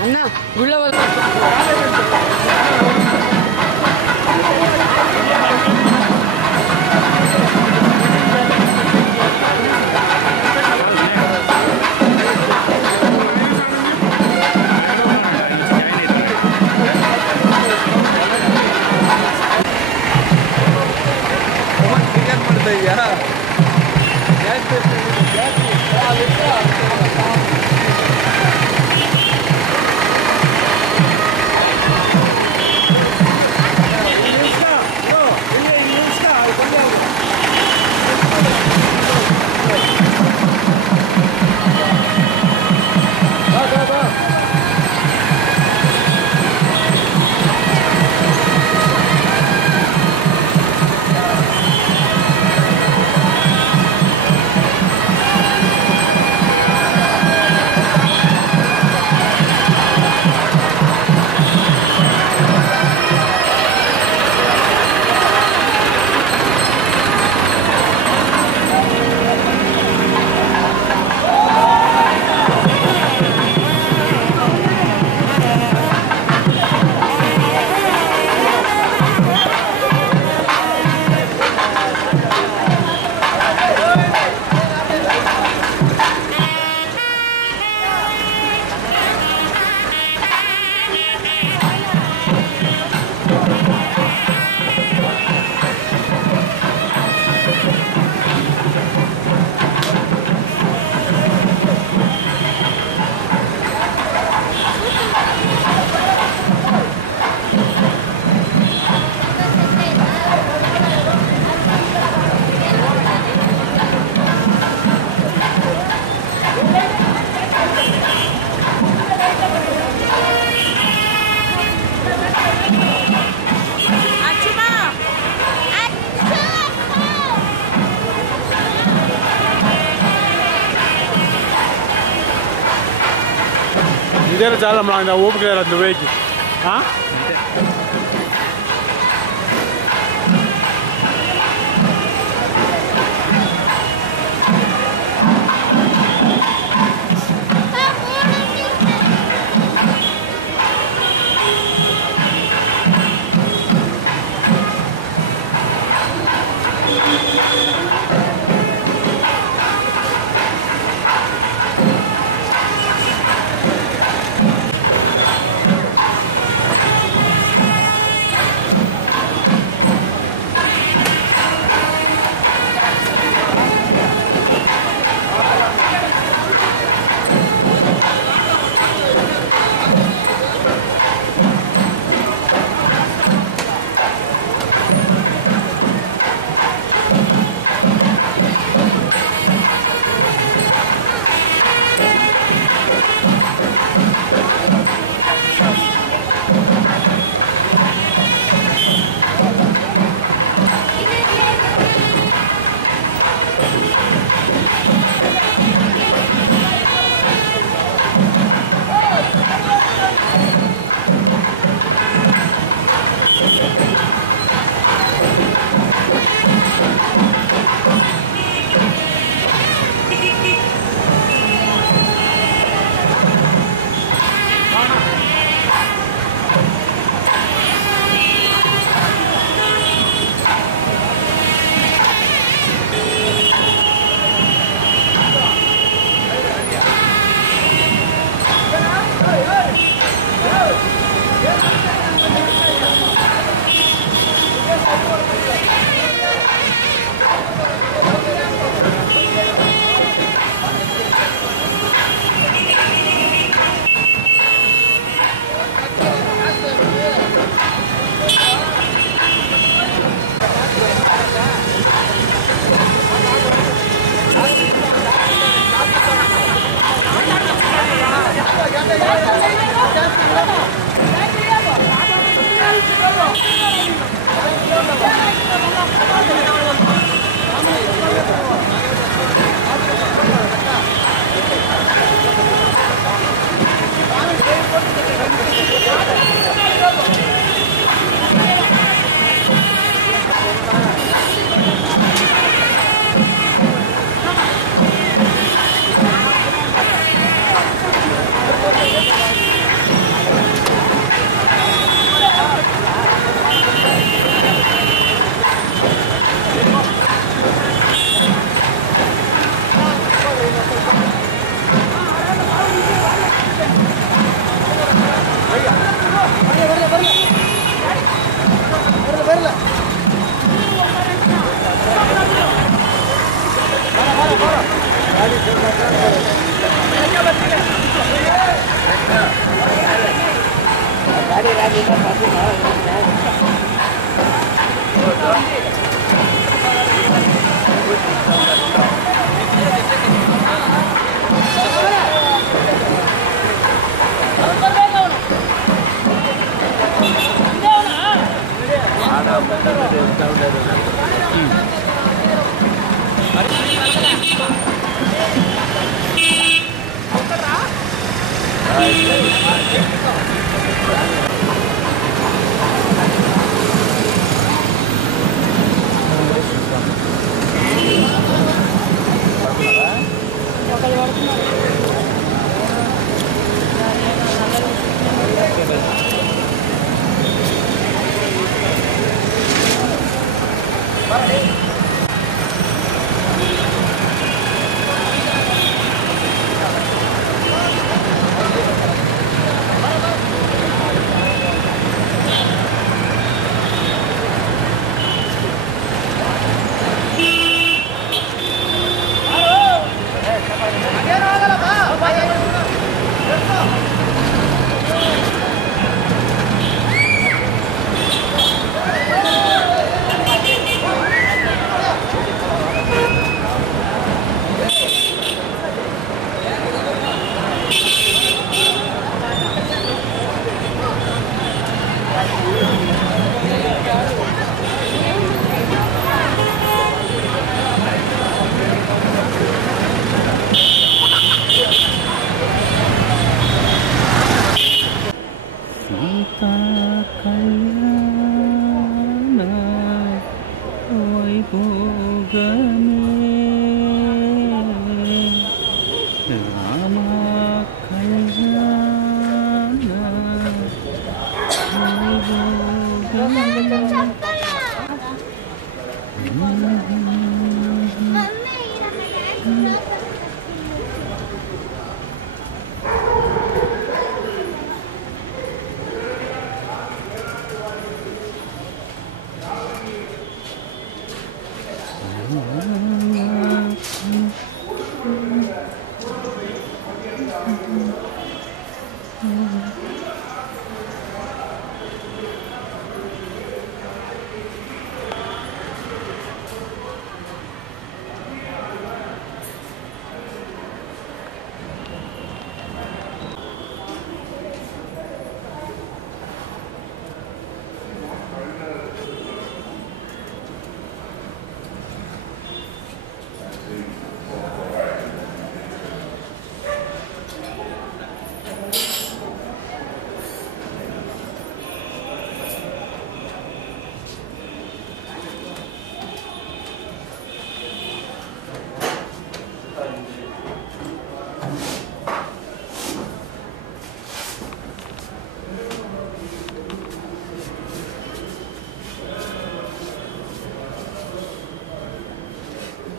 అన్న గుళ్ళ ఇదే చాలా మన ఓపిక లేదు నువ్వేకి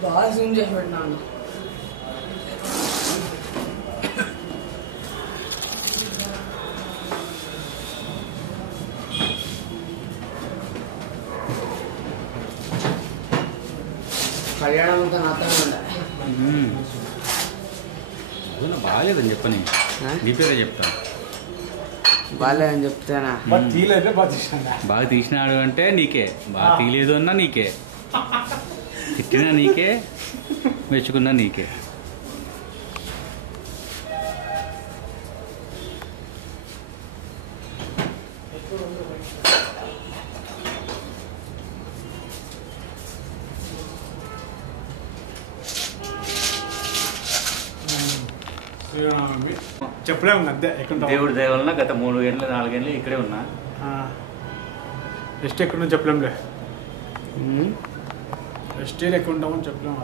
బాగా జూమ్ చేసి పెట్టినాను. కళ్యాణం అంతా నాతో ఉందా? బాగాలేదని చెప్పని నీ పేరే చెప్తాను. బాగాలేదని చెప్తానా? బాగా తీసినాడు అంటే నీకే, బాగా తీయలేదు అన్నా నీకే, తిట్టినా నీకే, మెచ్చుకున్నా నీకే. చెప్పలేము అంతే. దేవుడి దయ వలన గత 3 ఏళ్ళు 4 ఏళ్ళు ఇక్కడే ఉన్నా. నెక్స్ట్ ఎక్కడ నుంచి చెప్పలేంలే. నెక్స్ట్ ఇయర్ ఎక్కడ ఉంటామని చెప్పలేము.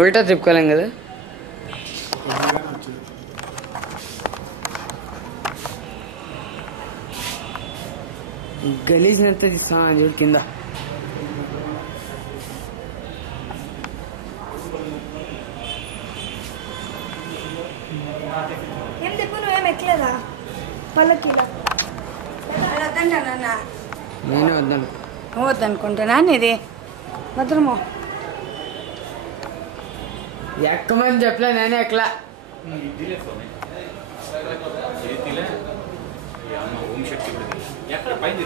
ఉల్టా చెప్పుకోలేం కదా. గలీజ్నంతా తీస్తాను చూడు కింద. ఏం చెప్పు, నువ్వేం ఎక్కలేదా పల్లకీలో? వద్దంటానన్నా. నేనే వద్దాను. వద్దనుకుంటానా ఇది భద్రమో ఎక్కమని చెప్పలే, నేనే ఎక్కలా. ఎక్కడ పైన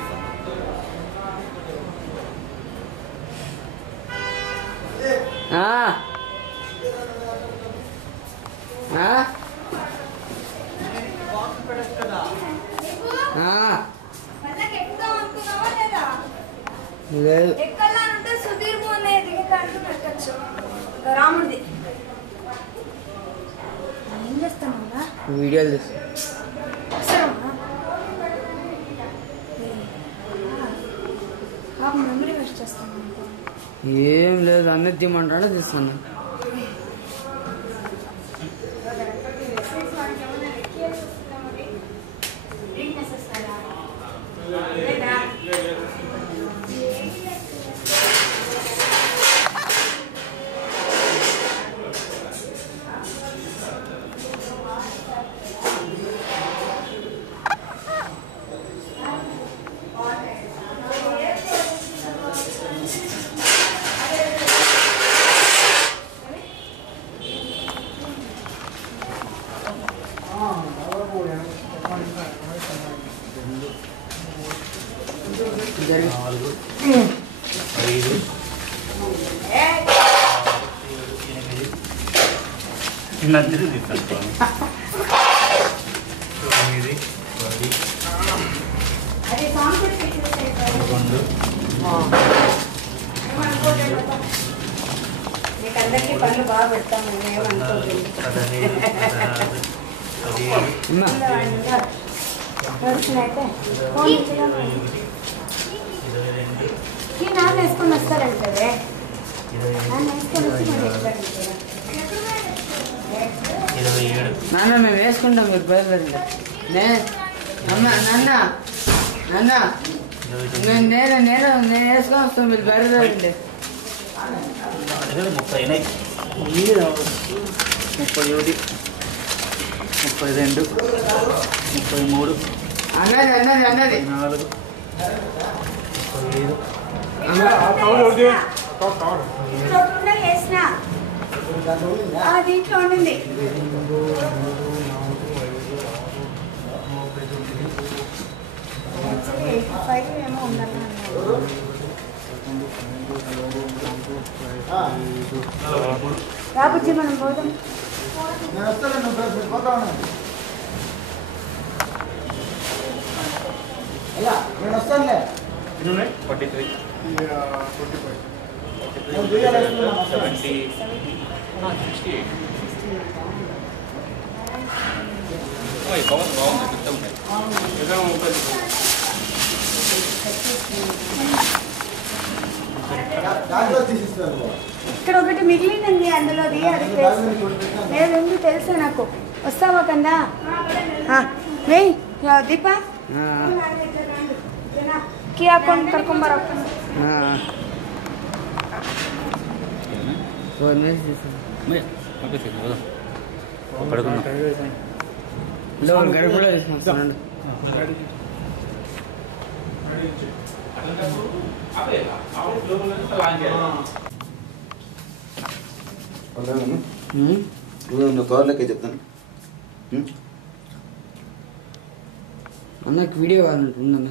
లేదు ఎక్కాలంటే సుధీర్ మోహన్ ఎక్కచ్చు రాముడిది. ఏం చేస్తామన్నా? వీడియోలు తీస్తా. మెమరీ వేస్ట్ చేస్తాను. ఏం లేదు, అన్నీ తీయమంటాడో తీస్తాను. నదిరి తీస్తాను. 9 10 అందరికీ పనులు బాగా పెడతాము. నాన్న వేసుకొని వస్తారంటే నాన్న మేము వేసుకుంటాం, మీరు బయలుదేరండి. నాన్న నాన్న నేను వేసుకొని వస్తాను, మీరు బయలుదేరండి. 31 32 33 అన్నది 34 వేసిన దీంట్లో ఉండింది. ఏమో ఉందన్నా రాబుజ్జి మనం పోదాం. నేను వస్తానులే. 43 ఇక్కడ ఒకటి మిగిలిందండి, అందులోది అది లేదు తెలుసు నాకు. వస్తావా కన్నా? వెయ్యి ದೀಪ ಕೀ ಹಾಕೊಂಡು ಕರ್ಕೊಂಬರ గడి కూడా తీసుకొస్తానండి. కవర్లకే చెప్తాను. అన్నకి వీడియో కావాలంటుందన్న.